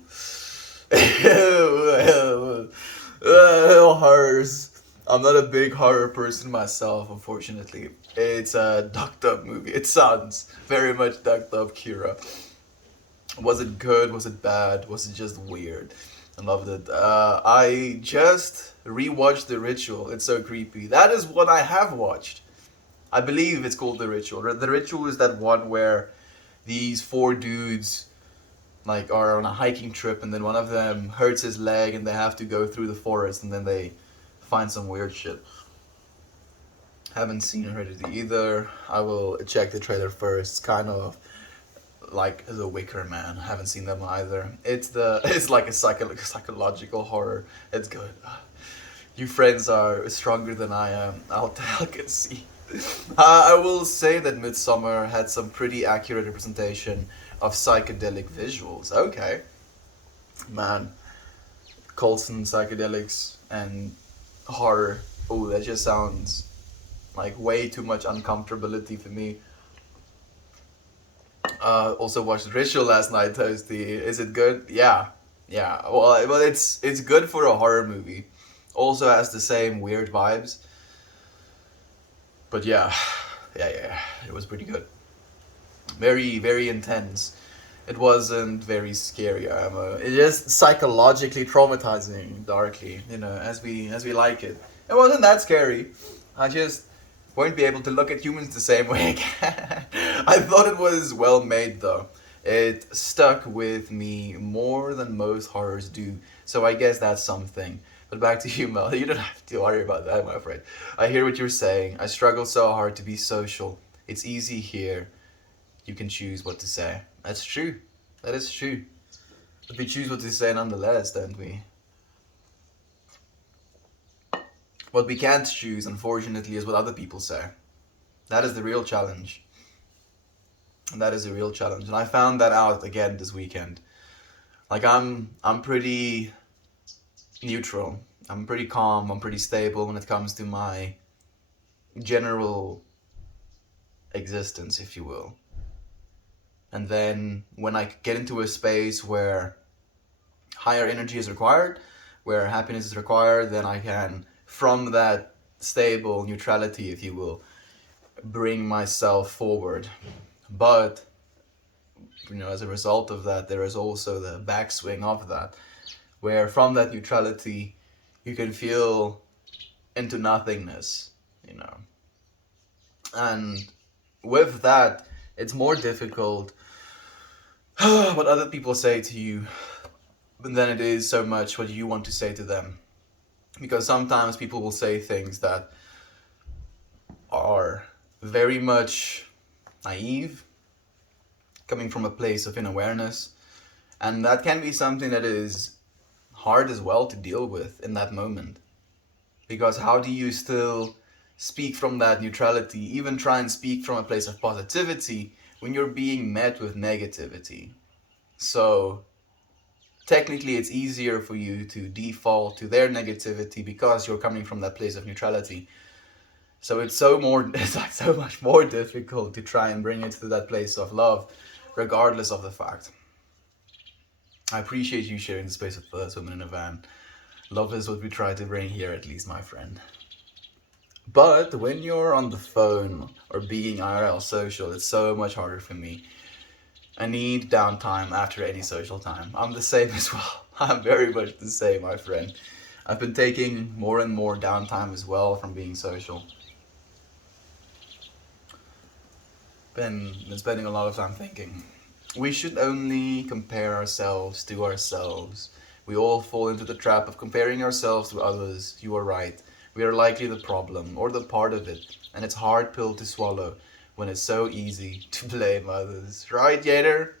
Horrors. I'm not a big horror person myself, unfortunately. It's a ducked up movie. It sounds very much ducked up, Kira. Was it good? Was it bad? Was it just weird? I loved it. I just rewatched The Ritual. It's so creepy. That is what I have watched. I believe it's called The Ritual. The Ritual is that one where these four dudes like are on a hiking trip, and then one of them hurts his leg and they have to go through the forest, and then they find some weird shit. Haven't seen Heredity either. I will check the trailer first. It's kind of like The Wicker Man. Haven't seen them either. It's like a psychological horror. It's good. You friends are stronger than I am. I can see. I will say that Midsummer had some pretty accurate representation of psychedelic visuals. Okay, man, Colson psychedelics and horror. Oh, that just sounds like way too much uncomfortability for me. Also watched Ritual last night, Toasty. Is it good? Yeah, yeah. Well, it's good for a horror movie. Also has the same weird vibes. But yeah, yeah. It was pretty good. Very, very intense. It wasn't very scary. It just psychologically traumatizing, darkly. You know, as we like it. It wasn't that scary. I just won't be able to look at humans the same way again. I thought it was well made though. It stuck with me more than most horrors do, so I guess that's something. But back to you, Mel. You don't have to worry about that, my friend. I hear what you're saying. I struggle so hard to be social. It's easy here. You can choose what to say. That's true. That is true. But we choose what to say nonetheless, don't we? What we can't choose, unfortunately, is what other people say. That is the real challenge. And that is a real challenge. And I found that out again this weekend. Like I'm pretty neutral. I'm pretty calm. I'm pretty stable when it comes to my general existence, if you will. And then when I get into a space where higher energy is required, where happiness is required, then I can, from that stable neutrality, if you will, bring myself forward. But as a result of that, there is also the backswing of that, where from that neutrality, you can feel into nothingness, you know. And with that, it's more difficult what other people say to you than it is so much what you want to say to them. Because sometimes people will say things that are very much naive, coming from a place of unawareness, and that can be something that is hard as well to deal with in that moment. Because how do you still speak from that neutrality, even try and speak from a place of positivity when you're being met with negativity? So technically it's easier for you to default to their negativity because you're coming from that place of neutrality. So it's like so much more difficult to try and bring it to that place of love, regardless of the fact. I appreciate you sharing the space with us, Women in a Van. Love is what we try to bring here, at least, my friend. But when you're on the phone or being IRL social, it's so much harder for me. I need downtime after any social time. I'm the same as well. I'm very much the same, my friend. I've been taking more and more downtime as well from being social. Been spending a lot of time thinking. We should only compare ourselves to ourselves. We all fall into the trap of comparing ourselves to others. You are right. We are likely the problem or the part of it, and it's a hard pill to swallow when it's so easy to blame others. Right, Yater?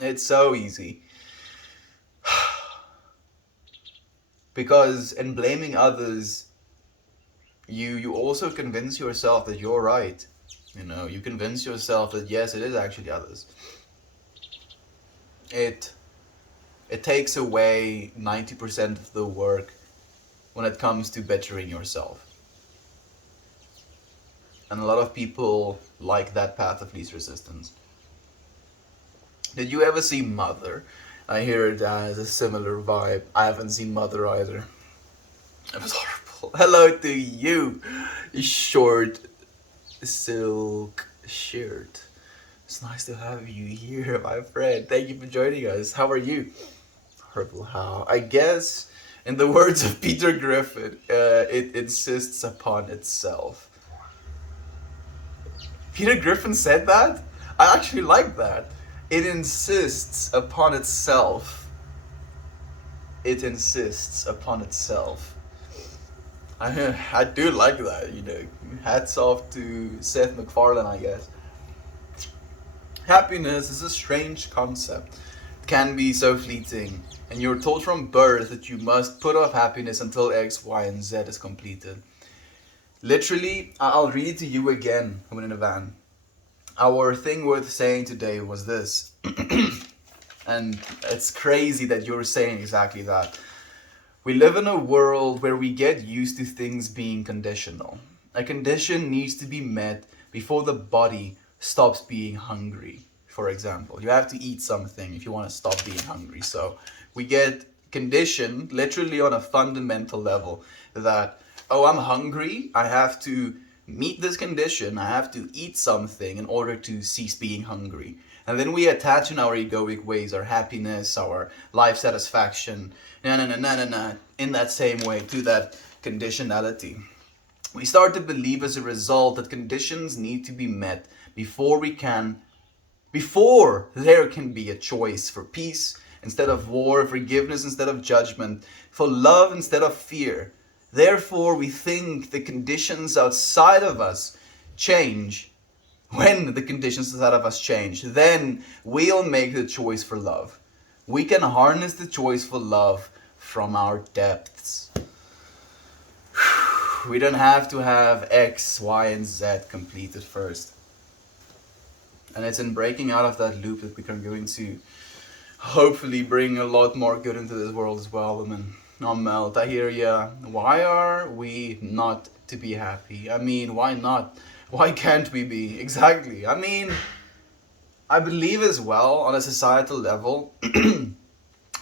It's so easy. Because in blaming others, you also convince yourself that you're right. You convince yourself that yes, it is actually others. It it takes away 90% of the work when it comes to bettering yourself. And a lot of people like that path of least resistance. Did you ever see Mother? I hear it has a similar vibe. I haven't seen Mother either. It was horrible. Hello to you, short silk shirt. It's nice to have you here, my friend. Thank you for joining us. How are you? Horrible how. I guess, in the words of Peter Griffin, it insists upon itself. Peter Griffin said that? I actually like that. It insists upon itself. It insists upon itself. I do like that. Hats off to Seth MacFarlane, I guess. Happiness is a strange concept. It can be so fleeting, and you're told from birth that you must put off happiness until X, Y, and Z is completed. Literally, I'll read it to you again, Women in a Van. Our thing worth saying today was this. And it's crazy that you're saying exactly that. We live in a world where we get used to things being conditional. A condition needs to be met before the body stops being hungry. For example, you have to eat something if you want to stop being hungry. So we get conditioned literally on a fundamental level that, oh, I'm hungry, I have to meet this condition, I have to eat something in order to cease being hungry. And then we attach in our egoic ways our happiness, our life satisfaction, in that same way to that conditionality. We start to believe as a result that conditions need to be met before there can be a choice for peace instead of war, forgiveness instead of judgment, for love instead of fear. Therefore, we think the conditions outside of us change. When the conditions outside of us change, then we'll make the choice for love. We can harness the choice for love from our depths. We don't have to have X, Y, and Z completed first. And it's in breaking out of that loop that we are going to hopefully bring a lot more good into this world as well. And then, no, Melt, I hear ya. Why are we not to be happy? I mean, why not? Why can't we be? Exactly. I mean, I believe as well on a societal level,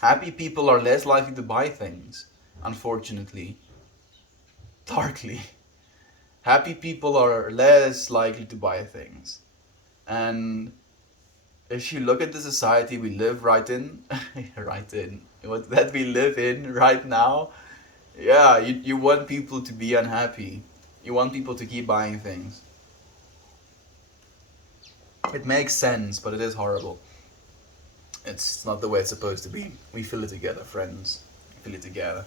happy people are less likely to buy things, unfortunately. Darkly. Happy people are less likely to buy things. And if you look at the society we live right in, right in, what that we live in right now, yeah, you want people to be unhappy. You want people to keep buying things. It makes sense, but it is horrible. It's not the way it's supposed to be. We feel it together, friends. We feel it together.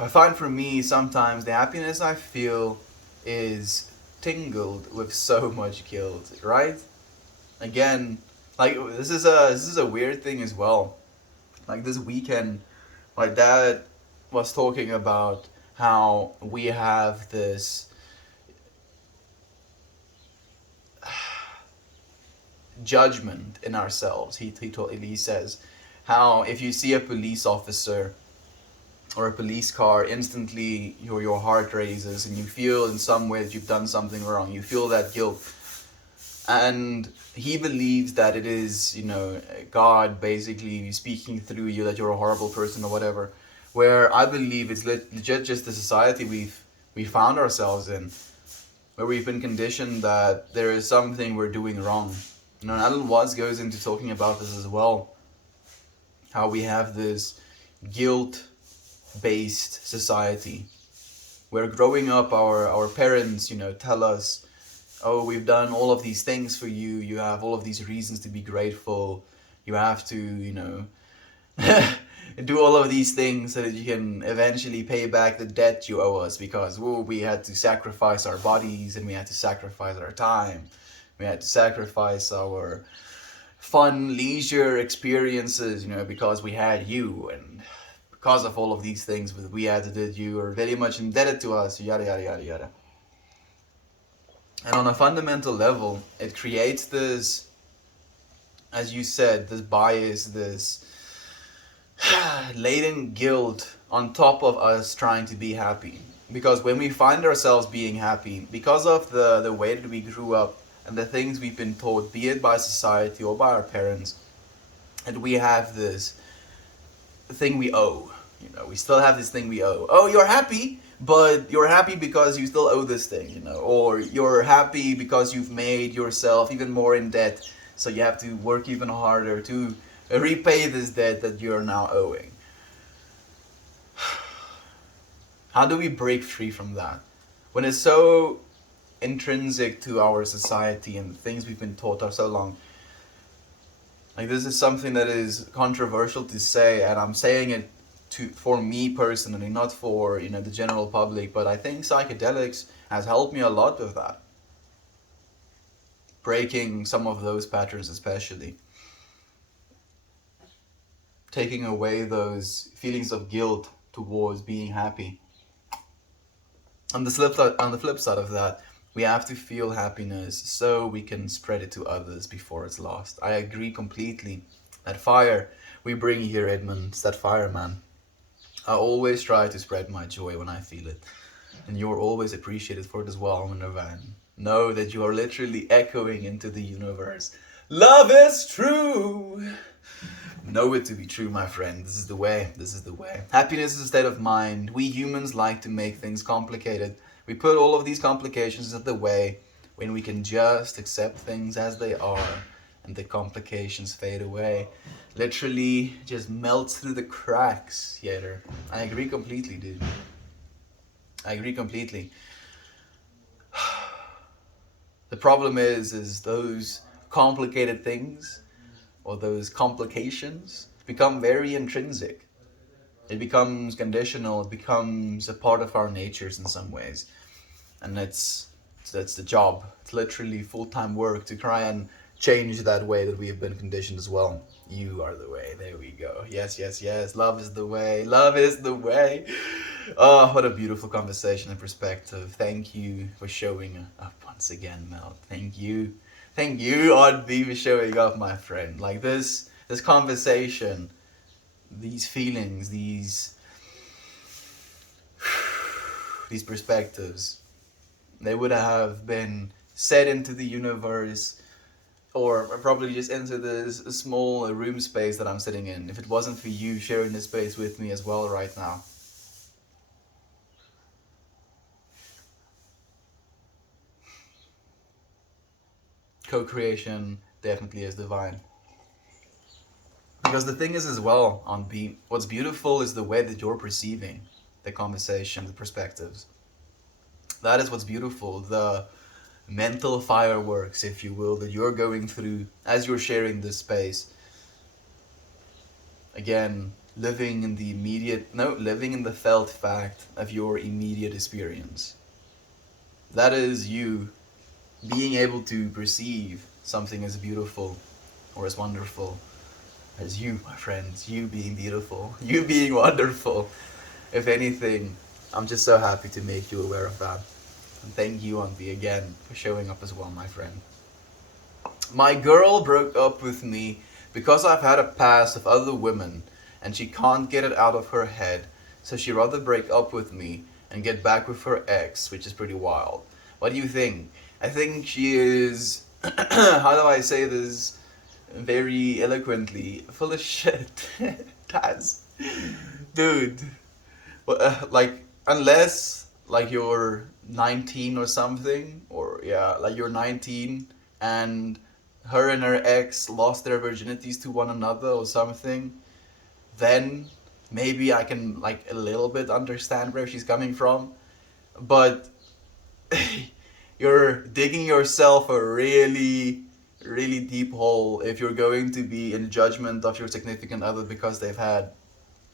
I find for me sometimes the happiness I feel is tingled with so much guilt, right? Again, like this is a weird thing as well. Like this weekend, my dad was talking about how we have this judgment in ourselves. He says how if you see a police officer or a police car, instantly your heart raises and you feel in some way that you've done something wrong. You feel that guilt. And he believes that it is, God basically speaking through you, that you're a horrible person or whatever. Where I believe it's legit just the society we found ourselves in, where we've been conditioned that there is something we're doing wrong. And Alan Watts goes into talking about this as well, how we have this guilt-based society, where growing up our parents, tell us, oh, we've done all of these things for you, you have all of these reasons to be grateful, you have to, do all of these things so that you can eventually pay back the debt you owe us, because we had to sacrifice our bodies and we had to sacrifice our time, we had to sacrifice our fun leisure experiences, because we had you, and because of all of these things we had to do, you are very much indebted to us, yada yada yada yada. And on a fundamental level, it creates this, as you said, this bias, this latent guilt on top of us trying to be happy. Because when we find ourselves being happy, because of the way that we grew up and the things we've been taught, be it by society or by our parents, and we have this thing we owe. We still have this thing we owe. Oh, you're happy, but you're happy because you still owe this thing, or you're happy because you've made yourself even more in debt, so you have to work even harder to repay this debt that you're now owing. How do we break free from that? When it's so intrinsic to our society and the things we've been taught are so long. Like, this is something that is controversial to say, and I'm saying it for me personally, not for the general public, but I think psychedelics has helped me a lot with that. Breaking some of those patterns, especially. Taking away those feelings of guilt towards being happy. On the flip side of that, we have to feel happiness so we can spread it to others before it's lost. I agree completely. That fire we bring here, Edmund, it's that fire, man. I always try to spread my joy when I feel it. And you're always appreciated for it as well, Van. Know that you are literally echoing into the universe. Love is true! Know it to be true, my friend. This is the way. This is the way. Happiness is a state of mind. We humans like to make things complicated. We put all of these complications in the way when we can just accept things as they are and the complications fade away. Literally just melts through the cracks, Yater. I agree completely, dude. I agree completely. The problem is those complicated things or those complications become very intrinsic. It becomes conditional, it becomes a part of our natures in some ways. And that's the job. It's literally full-time work to try and change that way that we have been conditioned as well. You are the way. There we go. Yes, yes, yes. Love is the way. Love is the way. Oh, what a beautiful conversation and perspective. Thank you for showing up once again, Mel. Thank you. Thank you on me for showing up, my friend. Like this conversation, these feelings, these perspectives, they would have been set into the universe or probably just into this small room space that I'm sitting in if it wasn't for you sharing this space with me as well right now. Co-creation definitely is divine. Because the thing is as well on B, what's beautiful is the way that you're perceiving the conversation, the perspectives. That is what's beautiful. The mental fireworks, if you will, that you're going through as you're sharing this space. Again, living in the immediate, no, living in the felt fact of your immediate experience. That is you being able to perceive something as beautiful or as wonderful as you, my friends, you being beautiful, you being wonderful. If anything, I'm just so happy to make you aware of that. And thank you, Anvi, again for showing up as well, my friend. My girl broke up with me because I've had a past of other women and she can't get it out of her head, so she'd rather break up with me and get back with her ex, which is pretty wild. What do you think? I think she is, how do I say this very eloquently, full of shit. Taz. Dude. Well, like, unless, like, you're 19 or something, or yeah, like you're 19 and her and her ex lost their virginities to one another or something, then maybe I can like a little bit understand where she's coming from. But you're digging yourself a really, really deep hole if you're going to be in judgment of your significant other because they've had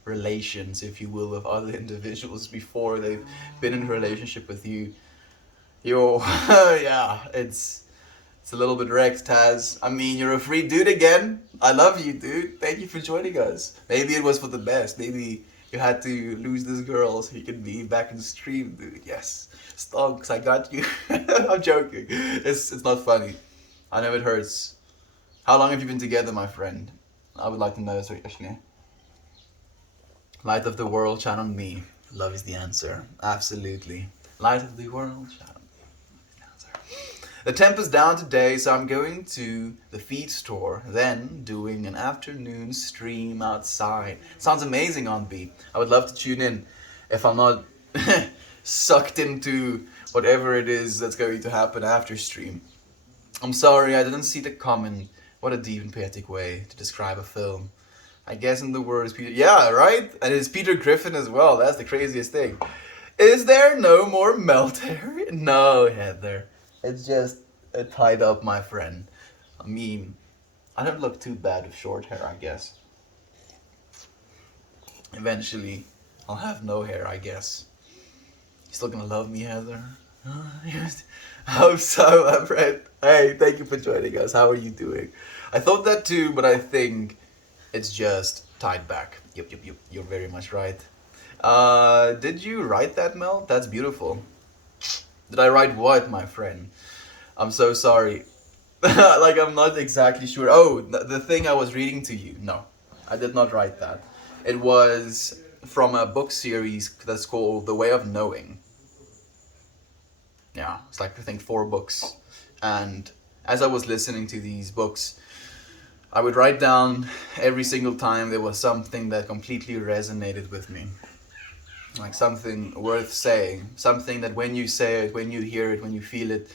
relations, if you will, with other individuals before they've been in a relationship with you. Yo, yeah, it's a little bit wrecked, Taz. I mean, you're a free dude again. I love you, dude. Thank you for joining us. Maybe it was for the best. Maybe you had to lose this girl so you could be back in the stream, dude. Yes. Stonks, I got you. I'm joking. It's not funny. I know it hurts. How long have you been together, my friend? I would like to know, actually. Light of the world, shine on me. Love is the answer. Absolutely. Light of the world, shine on me. Love is the answer. The temp is down today, so I'm going to the feed store, then doing an afternoon stream outside. Sounds amazing on B. I would love to tune in if I'm not sucked into whatever it is that's going to happen after stream. I'm sorry, I didn't see the comment. What a deep and poetic way to describe a film. I guess in the words Peter. Yeah, right? And it's Peter Griffin as well. That's the craziest thing. Is there no more melt hair? No, Heather. It's just tied up, my friend. I mean, I don't look too bad with short hair, I guess. Eventually, I'll have no hair, I guess. You still gonna love me, Heather? I hope so, my friend. Hey, thank you for joining us. How are you doing? I thought that too, but I think it's just tied back. Yep, yep, yep. You're very much right. Did you write that, Mel? That's beautiful. Did I write what, my friend? I'm so sorry. Like, I'm not exactly sure. Oh, the thing I was reading to you. No, I did not write that. It was from a book series that's called The Way of Knowing. Yeah, it's like, I think, 4 books. And as I was listening to these books, I would write down every single time there was something that completely resonated with me. Like something worth saying. Something that when you say it, when you hear it, when you feel it,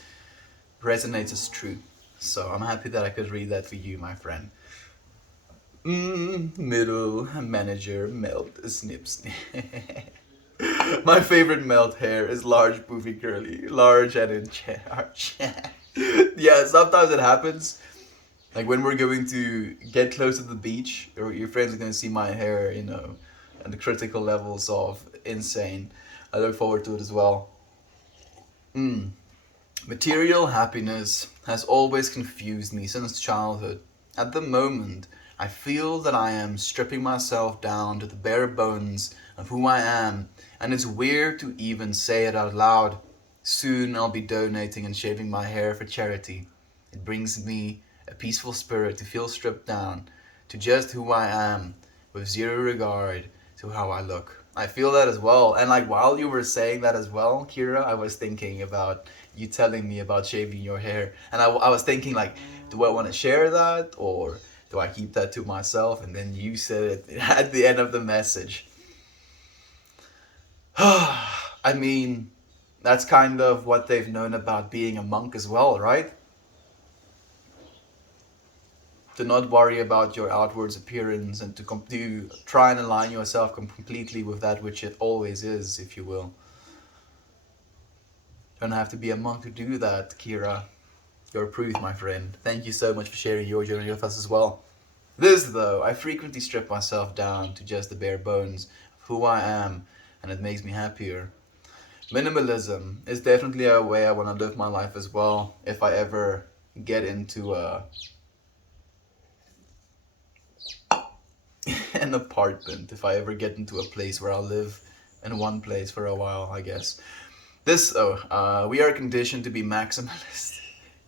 resonates as true. So I'm happy that I could read that for you, my friend. Middle manager melt snips. My favorite melt hair is large, poofy, curly. Large and in charge. Yeah, sometimes it happens. Like when we're going to get close to the beach, or your friends are going to see my hair, you know, and the critical levels of insane. I look forward to it as well. Material happiness has always confused me since childhood. At the moment, I feel that I am stripping myself down to the bare bones of who I am, and it's weird to even say it out loud. Soon I'll be donating and shaving my hair for charity. It brings me a peaceful spirit to feel stripped down to just who I am with zero regard to how I look. I feel that as well. And like while you were saying that as well, Kira, I was thinking about you telling me about shaving your hair. And I was thinking like, do I want to share that or do I keep that to myself? And then you said it at the end of the message. I mean, that's kind of what they've known about being a monk as well, right? To not worry about your outwards appearance and to try and align yourself completely with that which it always is, if you will. Don't have to be a monk to do that, Kira. You're proof, my friend. Thank you so much for sharing your journey with us as well. This, though, I frequently strip myself down to just the bare bones of who I am, and it makes me happier. Minimalism is definitely a way I want to live my life as well. If I ever get into an apartment, if I ever get into a place where I'll live in one place for a while, I guess. We are conditioned to be maximalist.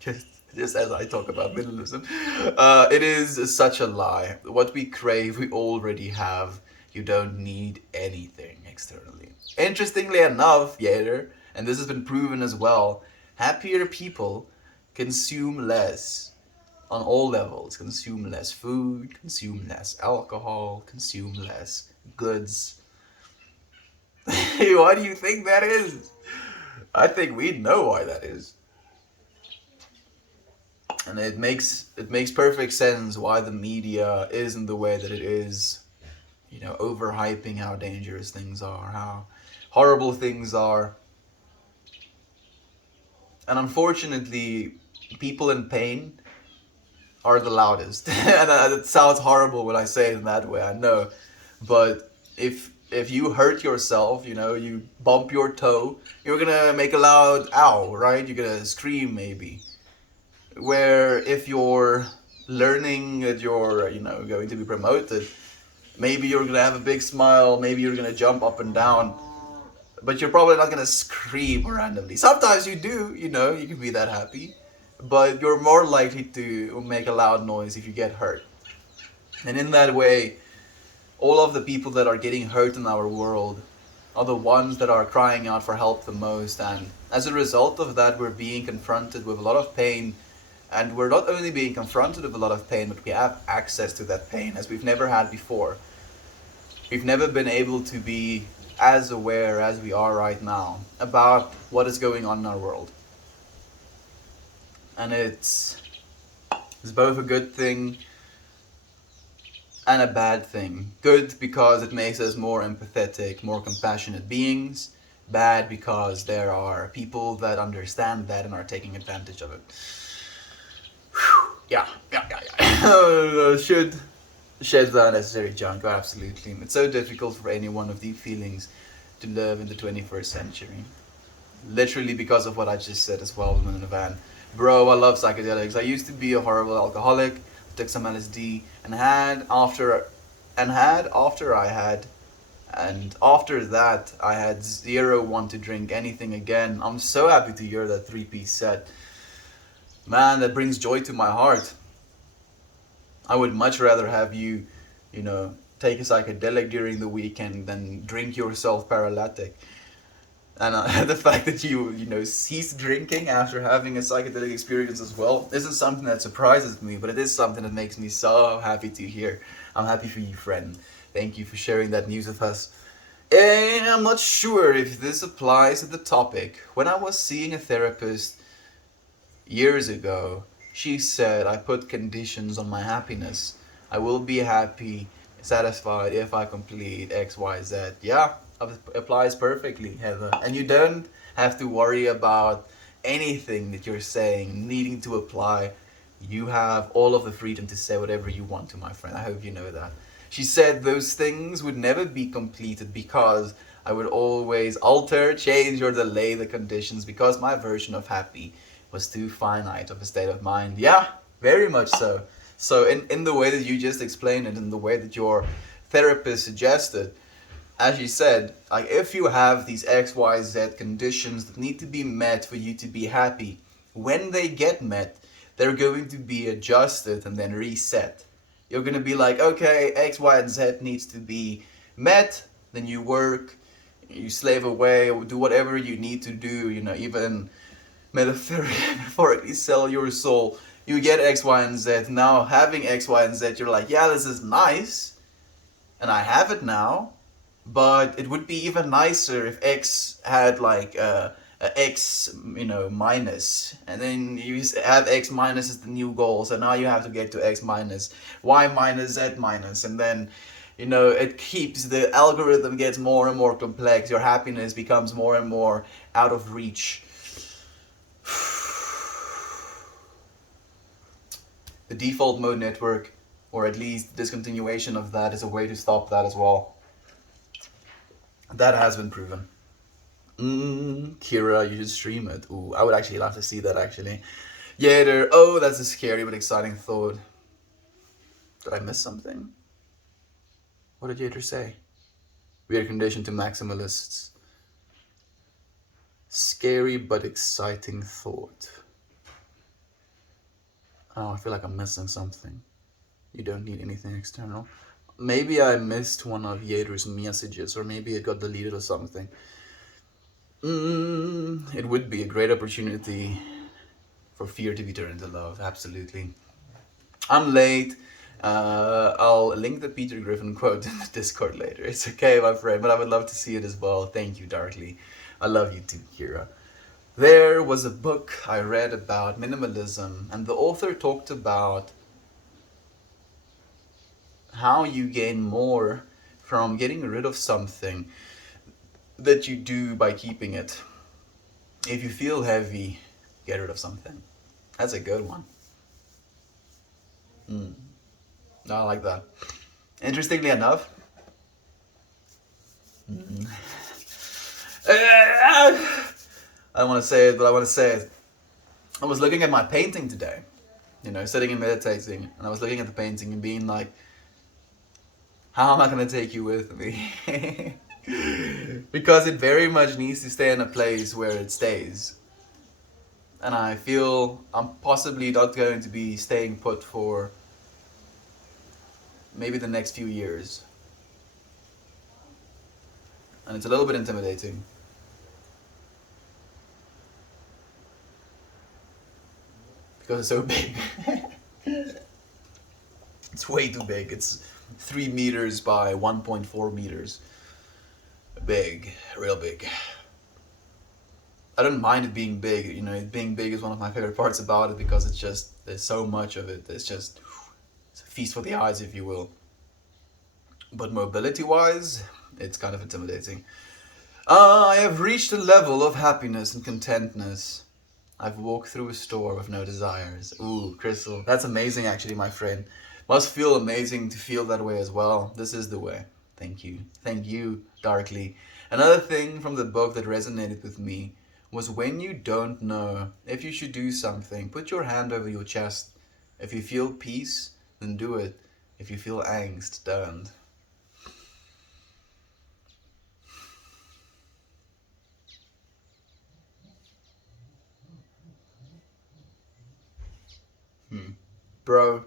just, just as I talk about minimalism. It is such a lie. What we crave, we already have. You don't need anything externally. Interestingly enough, Yader, and this has been proven as well, happier people consume less on all levels. Consume less food, consume less alcohol, consume less goods. Why do you think that is? I think we know why that is. And it makes perfect sense why the media is in the way that it is. You know, overhyping how dangerous things are, how horrible things are. And unfortunately, people in pain are the loudest. And it sounds horrible when I say it in that way, I know. But if you hurt yourself, you know, you bump your toe, you're gonna make a loud ow, right? You're gonna scream maybe. Where if you're learning that you're, you know, going to be promoted, maybe you're gonna have a big smile, maybe you're gonna jump up and down, but you're probably not gonna scream randomly. Sometimes you do, you know, you can be that happy, but you're more likely to make a loud noise if you get hurt. And in that way, all of the people that are getting hurt in our world are the ones that are crying out for help the most. And as a result of that, we're being confronted with a lot of pain. And we're not only being confronted with a lot of pain, but we have access to that pain as we've never had before. We've never been able to be as aware as we are right now about what is going on in our world. And it's both a good thing and a bad thing. Good because it makes us more empathetic, more compassionate beings. Bad because there are people that understand that and are taking advantage of it. Yeah. Should shed the unnecessary junk, absolutely. It's so difficult for anyone with deep feelings to live in the 21st century. Literally because of what I just said as well in the van. Bro, I love psychedelics. I used to be a horrible alcoholic, took some LSD, and after that I had zero want to drink anything again. I'm so happy to hear that 3-piece set. Man, that brings joy to my heart. I would much rather have you, you know, take a psychedelic during the weekend than drink yourself paralytic. And the fact that you know, cease drinking after having a psychedelic experience as well isn't something that surprises me, but it is something that makes me so happy to hear. I'm happy for you, friend. Thank you for sharing that news with us. And I'm not sure if this applies to the topic. When I was seeing a therapist years ago, she said I put conditions on my happiness. I will be happy, satisfied if I complete X, Y, Z. Yeah, applies perfectly, Heather. And you don't have to worry about anything that you're saying needing to apply. You have all of the freedom to say whatever you want to, my friend. I hope you know that. She said those things would never be completed because I would always alter, change, or delay the conditions because my version of happy was too finite of a state of mind. Yeah, very much so. So in the way that you just explained it, in the way that your therapist suggested, as you said, like if you have these X, Y, Z conditions that need to be met for you to be happy, when they get met, they're going to be adjusted and then reset. You're going to be like, okay, X, Y, and Z needs to be met. Then you work, you slave away, do whatever you need to do, even metaphorically sell your soul. You get X, Y, and Z. Now, having X, Y, and Z, you're like, yeah, this is nice, and I have it now, but it would be even nicer if X had like a X, minus, and then you have X minus as the new goal. So now you have to get to X minus, Y minus, Z minus, and then it keeps, the algorithm gets more and more complex. Your happiness becomes more and more out of reach. The default mode network, or at least discontinuation of that, is a way to stop that as well. That has been proven. Kira, you should stream it. Ooh, I would actually love to see that actually. Yader, oh, that's a scary but exciting thought. Did I miss something? What did Yader say? We are conditioned to maximalists. Scary but exciting thought. Oh, I feel like I'm missing something. You don't need anything external. Maybe I missed one of Yader's messages, or maybe it got deleted or something. It would be a great opportunity for fear to be turned into love, absolutely. I'm late. I'll link the Peter Griffin quote in the Discord later. It's okay, my friend, but I would love to see it as well. Thank you, Darkly. I love you too, Kira. There was a book I read about minimalism, and the author talked about how you gain more from getting rid of something that you do by keeping it. If you feel heavy, get rid of something. That's a good one. No, I like that. Interestingly enough, I don't want to say it, but I want to say it. I was looking at my painting today, sitting and meditating, and I was looking at the painting and being like, how am I going to take you with me? Because it very much needs to stay in a place where it stays. And I feel I'm possibly not going to be staying put for maybe the next few years. And it's a little bit intimidating. Because it's so big. It's way too big. It's 3 meters by 1.4 meters. Big, real big. I don't mind it being big. It being big is one of my favorite parts about it, because it's just, there's so much of it. It's a feast for the eyes, if you will. But mobility-wise, it's kind of intimidating. I have reached a level of happiness and contentness. I've walked through a store with no desires. Ooh, Crystal, that's amazing actually, my friend. Must feel amazing to feel that way as well. This is the way. Thank you. Thank you, Darkly. Another thing from the book that resonated with me was, when you don't know if you should do something, put your hand over your chest. If you feel peace, then do it. If you feel angst, don't. Bro,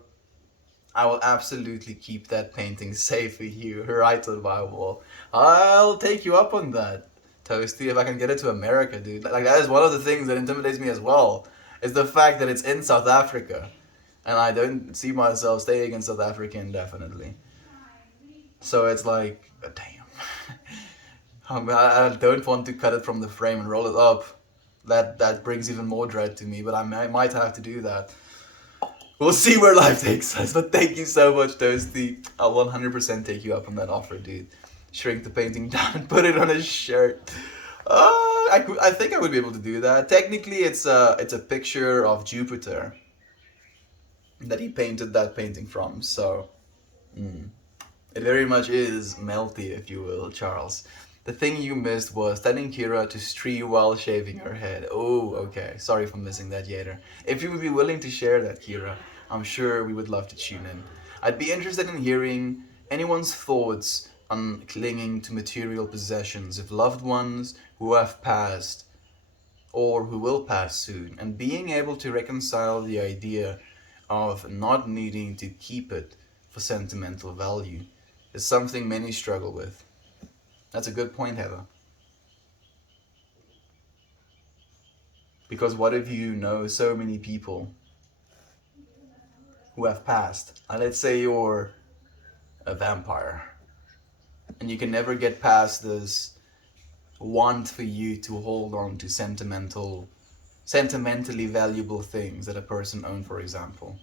I will absolutely keep that painting safe for you, right on my wall. I'll take you up on that, Toasty, if I can get it to America, dude. Like, that is one of the things that intimidates me as well, is the fact that it's in South Africa. And I don't see myself staying in South Africa indefinitely. So it's like, damn. I don't want to cut it from the frame and roll it up. That brings even more dread to me, but I might have to do that. We'll see where life takes us, but thank you so much, Toasty. I'll 100% take you up on that offer, dude. Shrink the painting down and put it on a shirt. I think I would be able to do that. Technically, it's a picture of Jupiter that he painted that painting from, so it very much is melty, if you will, Charles. The thing you missed was telling Kira to stream while shaving her head. Oh, okay. Sorry for missing that, Yader. If you would be willing to share that, Kira, I'm sure we would love to tune in. I'd be interested in hearing anyone's thoughts on clinging to material possessions of loved ones who have passed, or who will pass soon, and being able to reconcile the idea of not needing to keep it for sentimental value is something many struggle with. That's a good point, Heather. Because what if you know so many people who have passed? Let's say you're a vampire and you can never get past this want for you to hold on to sentimentally valuable things that a person owned, for example.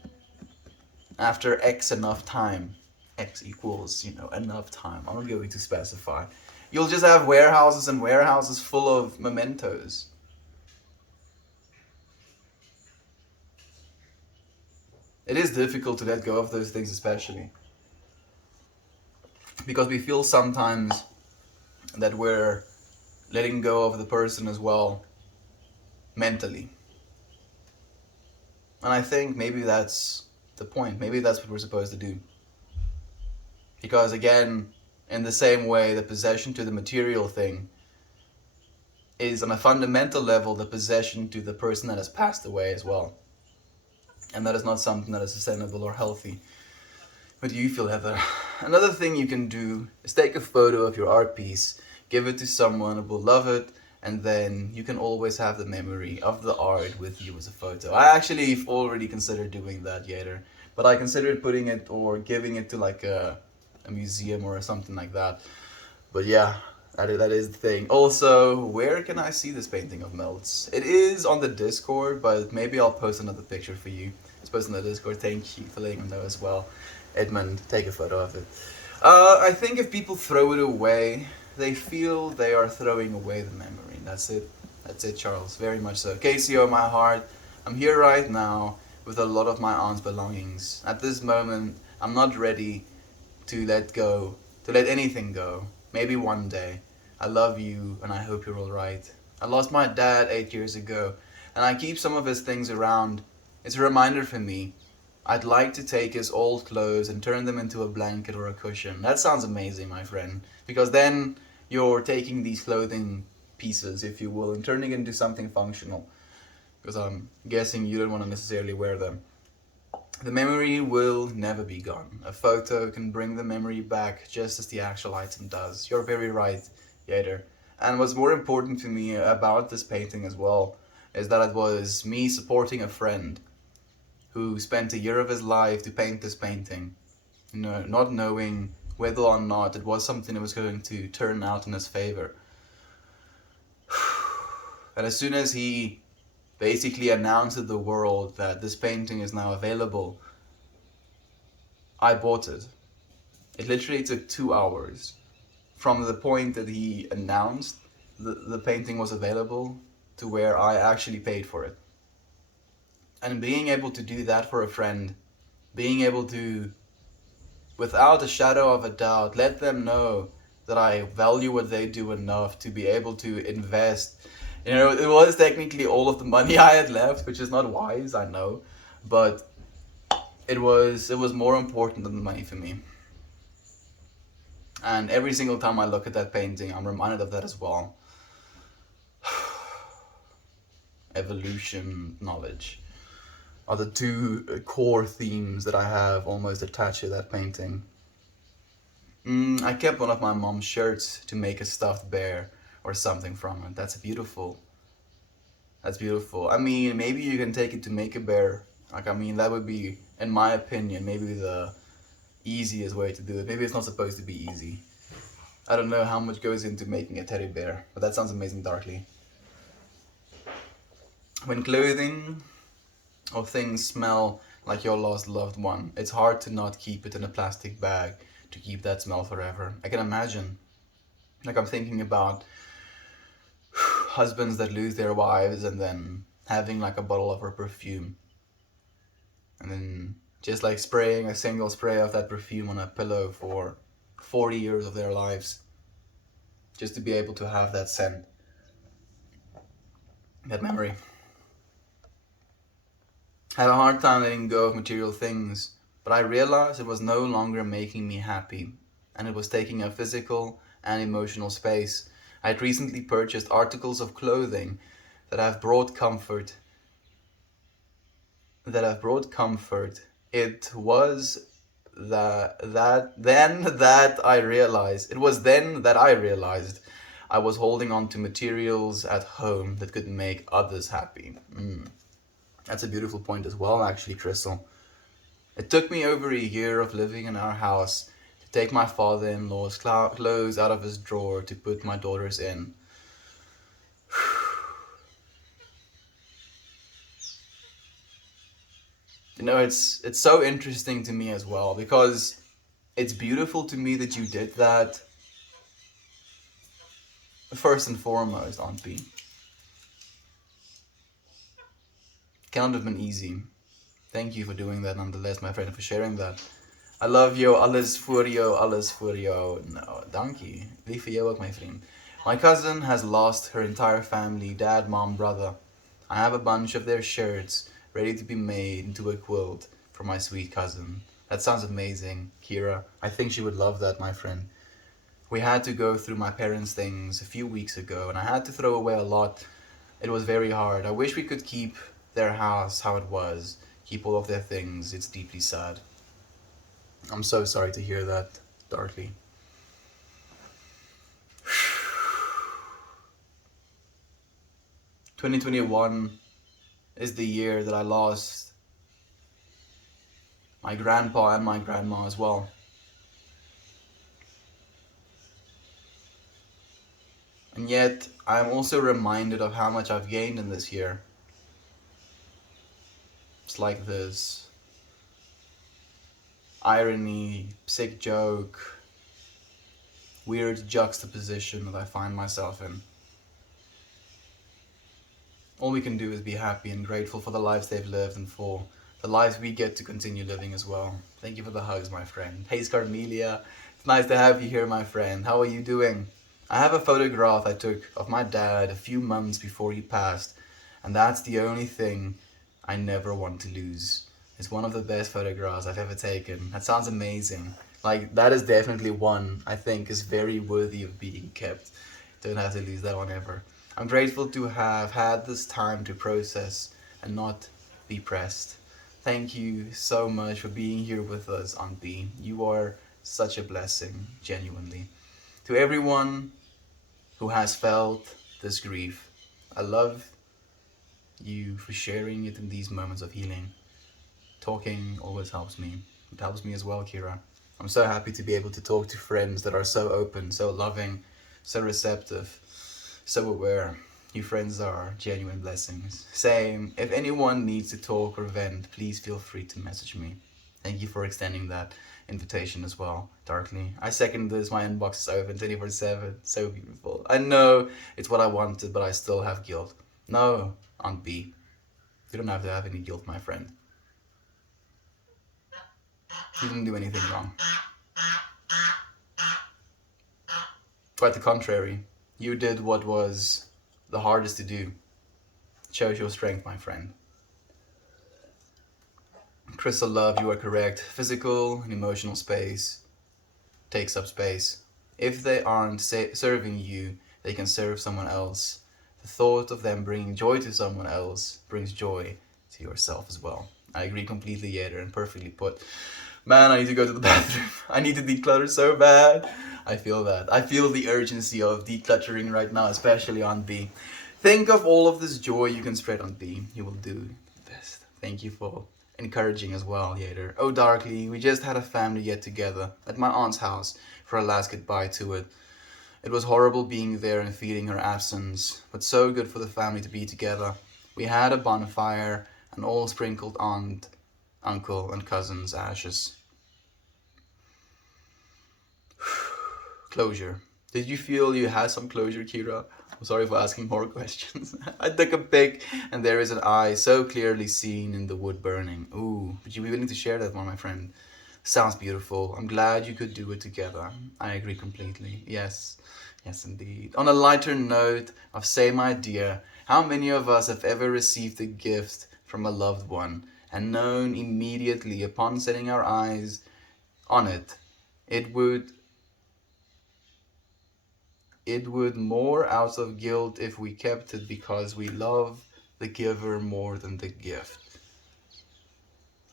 After X enough time, X equals, enough time, I'm not going to specify. You'll just have warehouses and warehouses full of mementos. It is difficult to let go of those things, especially because we feel sometimes that we're letting go of the person as well, mentally. And I think maybe that's the point. Maybe that's what we're supposed to do. Because again, in the same way, the possession to the material thing is on a fundamental level the possession to the person that has passed away as well. And that is not something that is sustainable or healthy. What do you feel, Heather? Another thing you can do is take a photo of your art piece, give it to someone who will love it, and then you can always have the memory of the art with you as a photo. I actually already considered doing that, Yater, but I considered putting it or giving it to like a museum or something like that. But yeah, that is the thing. Also, where can I see this painting of Melts? It is on the Discord, but maybe I'll post another picture for you. It's posted on the Discord. Thank you for letting me know as well. Edmund, take a photo of it. I think if people throw it away, they feel they are throwing away the memory. That's it. That's it, Charles. Very much so. KCO, my heart. I'm here right now with a lot of my aunt's belongings. At this moment, I'm not ready to let anything go. Maybe one day. I love you and I hope you're alright. I lost my dad 8 years ago and I keep some of his things around. It's a reminder for me. I'd like to take his old clothes and turn them into a blanket or a cushion. That sounds amazing, my friend. Because then you're taking these clothing pieces, if you will, and turning it into something functional. Because I'm guessing you don't want to necessarily wear them. The memory will never be gone. A photo can bring the memory back just as the actual item does. You're very right, Yater. And what's more important to me about this painting as well is that it was me supporting a friend who spent a year of his life to paint this painting, not knowing whether or not it was something that was going to turn out in his favor. And as soon as he basically announced to the world that this painting is now available, I bought it. It literally took 2 hours from the point that he announced the painting was available to where I actually paid for it. And being able to do that for a friend, being able to, without a shadow of a doubt, let them know that I value what they do enough to be able to invest. It was technically all of the money I had left, which is not wise, I know, but it was more important than the money for me. And every single time I look at that painting, I'm reminded of that as well. Evolution, knowledge are the two core themes that I have almost attached to that painting. I kept one of my mom's shirts to make a stuffed bear or something from it. That's beautiful. That's beautiful. I mean, maybe you can take it to make a bear. That would be, in my opinion, maybe the easiest way to do it. Maybe it's not supposed to be easy. I don't know how much goes into making a teddy bear, but that sounds amazing, Darkly. When clothing or things smell like your lost loved one, it's hard to not keep it in a plastic bag to keep that smell forever. I can imagine. I'm thinking about husbands that lose their wives and then having like a bottle of her perfume. And then just like spraying a single spray of that perfume on a pillow for 40 years of their lives. Just to be able to have that scent. That memory. I had a hard time letting go of material things, but I realized it was no longer making me happy, and it was taking up physical and emotional space. I had recently purchased articles of clothing that have brought comfort, that have brought comfort. It was it was then that I realized I was holding on to materials at home that could make others happy. That's a beautiful point as well, actually, Crystal. It took me over a year of living in our house to take my father-in-law's clothes out of his drawer to put my daughters in. You know, it's so interesting to me as well because it's beautiful to me that you did that. First and foremost, Aunt B, cannot have been easy. Thank you for doing that nonetheless, my friend, for sharing that. I love you, alles voor jou, alles voor jou. No, dankie. Lief voor jou ook, my friend. My cousin has lost her entire family, dad, mom, brother. I have a bunch of their shirts ready to be made into a quilt for my sweet cousin. That sounds amazing, Kira. I think she would love that, my friend. We had to go through my parents' things a few weeks ago, and I had to throw away a lot. It was very hard. I wish we could keep their house how it was, keep all of their things. It's deeply sad. I'm so sorry to hear that, Darkly. 2021 is the year that I lost my grandpa and my grandma as well. And yet, I'm also reminded of how much I've gained in this year. It's like this irony, sick joke, weird juxtaposition that I find myself in. All we can do is be happy and grateful for the lives they've lived and for the lives we get to continue living as well. Thank you for the hugs, my friend. Hey, Scarmelia. It's nice to have you here, my friend. How are you doing? I have a photograph I took of my dad a few months before he passed, and that's the only thing I never want to lose. It's one of the best photographs I've ever taken. That sounds amazing. Like, that is definitely one I think is very worthy of being kept. Don't have to lose that one ever. I'm grateful to have had this time to process and not be pressed. Thank you so much for being here with us, Aunt B. You are such a blessing, genuinely. To everyone who has felt this grief, I love you for sharing it in these moments of healing. Talking always helps me. It helps me as well, Kira. I'm so happy to be able to talk to friends that are so open, so loving, so receptive, so aware. You friends are genuine blessings. Same. If anyone needs to talk or vent, please feel free to message me. Thank you for extending that invitation as well, Darkly. I second this. My inbox is open 24/7. So beautiful. I know it's what I wanted, but I still have guilt. No, Aunt B. You don't have to have any guilt, my friend. You didn't do anything wrong. Quite the contrary. You did what was the hardest to do. It shows your strength, my friend. Crystal Love, you are correct. Physical and emotional space takes up space. If they aren't serving you, they can serve someone else. The thought of them bringing joy to someone else brings joy to yourself as well. I agree completely, Yader, and perfectly put. Man, I need to go to the bathroom. I need to declutter so bad. I feel that. I feel the urgency of decluttering right now, especially on B. Think of all of this joy you can spread on B. You will do the best. Thank you for encouraging as well, Yader. Oh, Darkly, we just had a family get together at my aunt's house for a last goodbye to it. It was horrible being there and feeling her absence, but so good for the family to be together. We had a bonfire and all sprinkled aunt, uncle, and cousin's ashes. Closure. Did you feel you had some closure, Kira? I'm sorry for asking more questions. I took a pic and there is an eye so clearly seen in the wood burning. Ooh, would you be willing to share that one, my friend? Sounds beautiful. I'm glad you could do it together. I agree completely. Yes, yes indeed. On a lighter note of same idea, how many of us have ever received a gift from a loved one and known immediately upon setting our eyes on it, it would It would more out of guilt if we kept it because we love the giver more than the gift.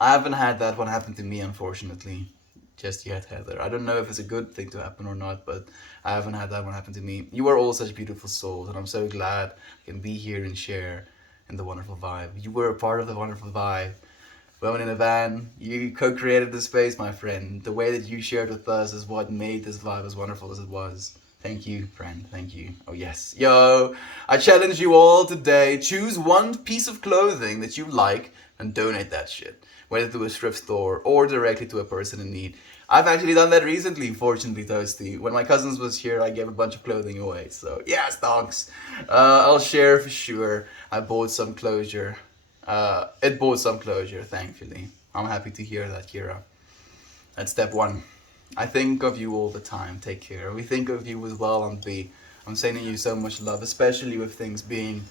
I haven't had that one happen to me, unfortunately, just yet, Heather. I don't know if it's a good thing to happen or not, but I haven't had that one happen to me. You are all such beautiful souls, and I'm so glad I can be here and share in the wonderful vibe. You were a part of the wonderful vibe. Women in a Van, you co-created the space, my friend. The way that you shared with us is what made this vibe as wonderful as it was. Thank you, friend. Thank you. Oh, yes. Yo, I challenge you all today. Choose one piece of clothing that you like and donate that shit, whether to a thrift store or directly to a person in need. I've actually done that recently, fortunately, Toasty. When my cousins was here, I gave a bunch of clothing away. So, yes, dogs. I'll share for sure. I bought some closure. It brought some closure, thankfully. I'm happy to hear that, Kira. That's step one. I think of you all the time. Take care. We think of you as well on B. I'm sending you so much love, especially with things being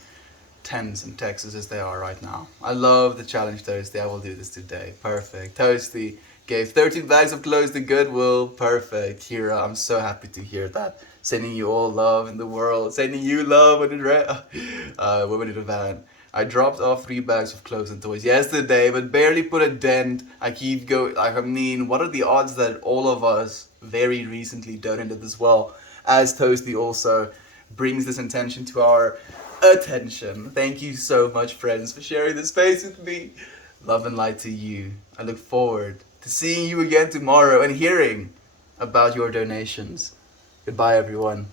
tense in Texas as they are right now. I love the challenge, Toasty. I will do this today. Perfect. Toasty gave 13 bags of clothes to Goodwill. Perfect. Kira, I'm so happy to hear that. Sending you all love in the world. Sending you love in the women in the van. I dropped off 3 bags of clothes and toys yesterday, but barely put a dent. I keep going. Like, I mean, what are the odds that all of us very recently donated as well, as Toasty also brings this intention to our attention. Thank you so much, friends, for sharing this space with me. Love and light to you. I look forward to seeing you again tomorrow and hearing about your donations. Goodbye, everyone.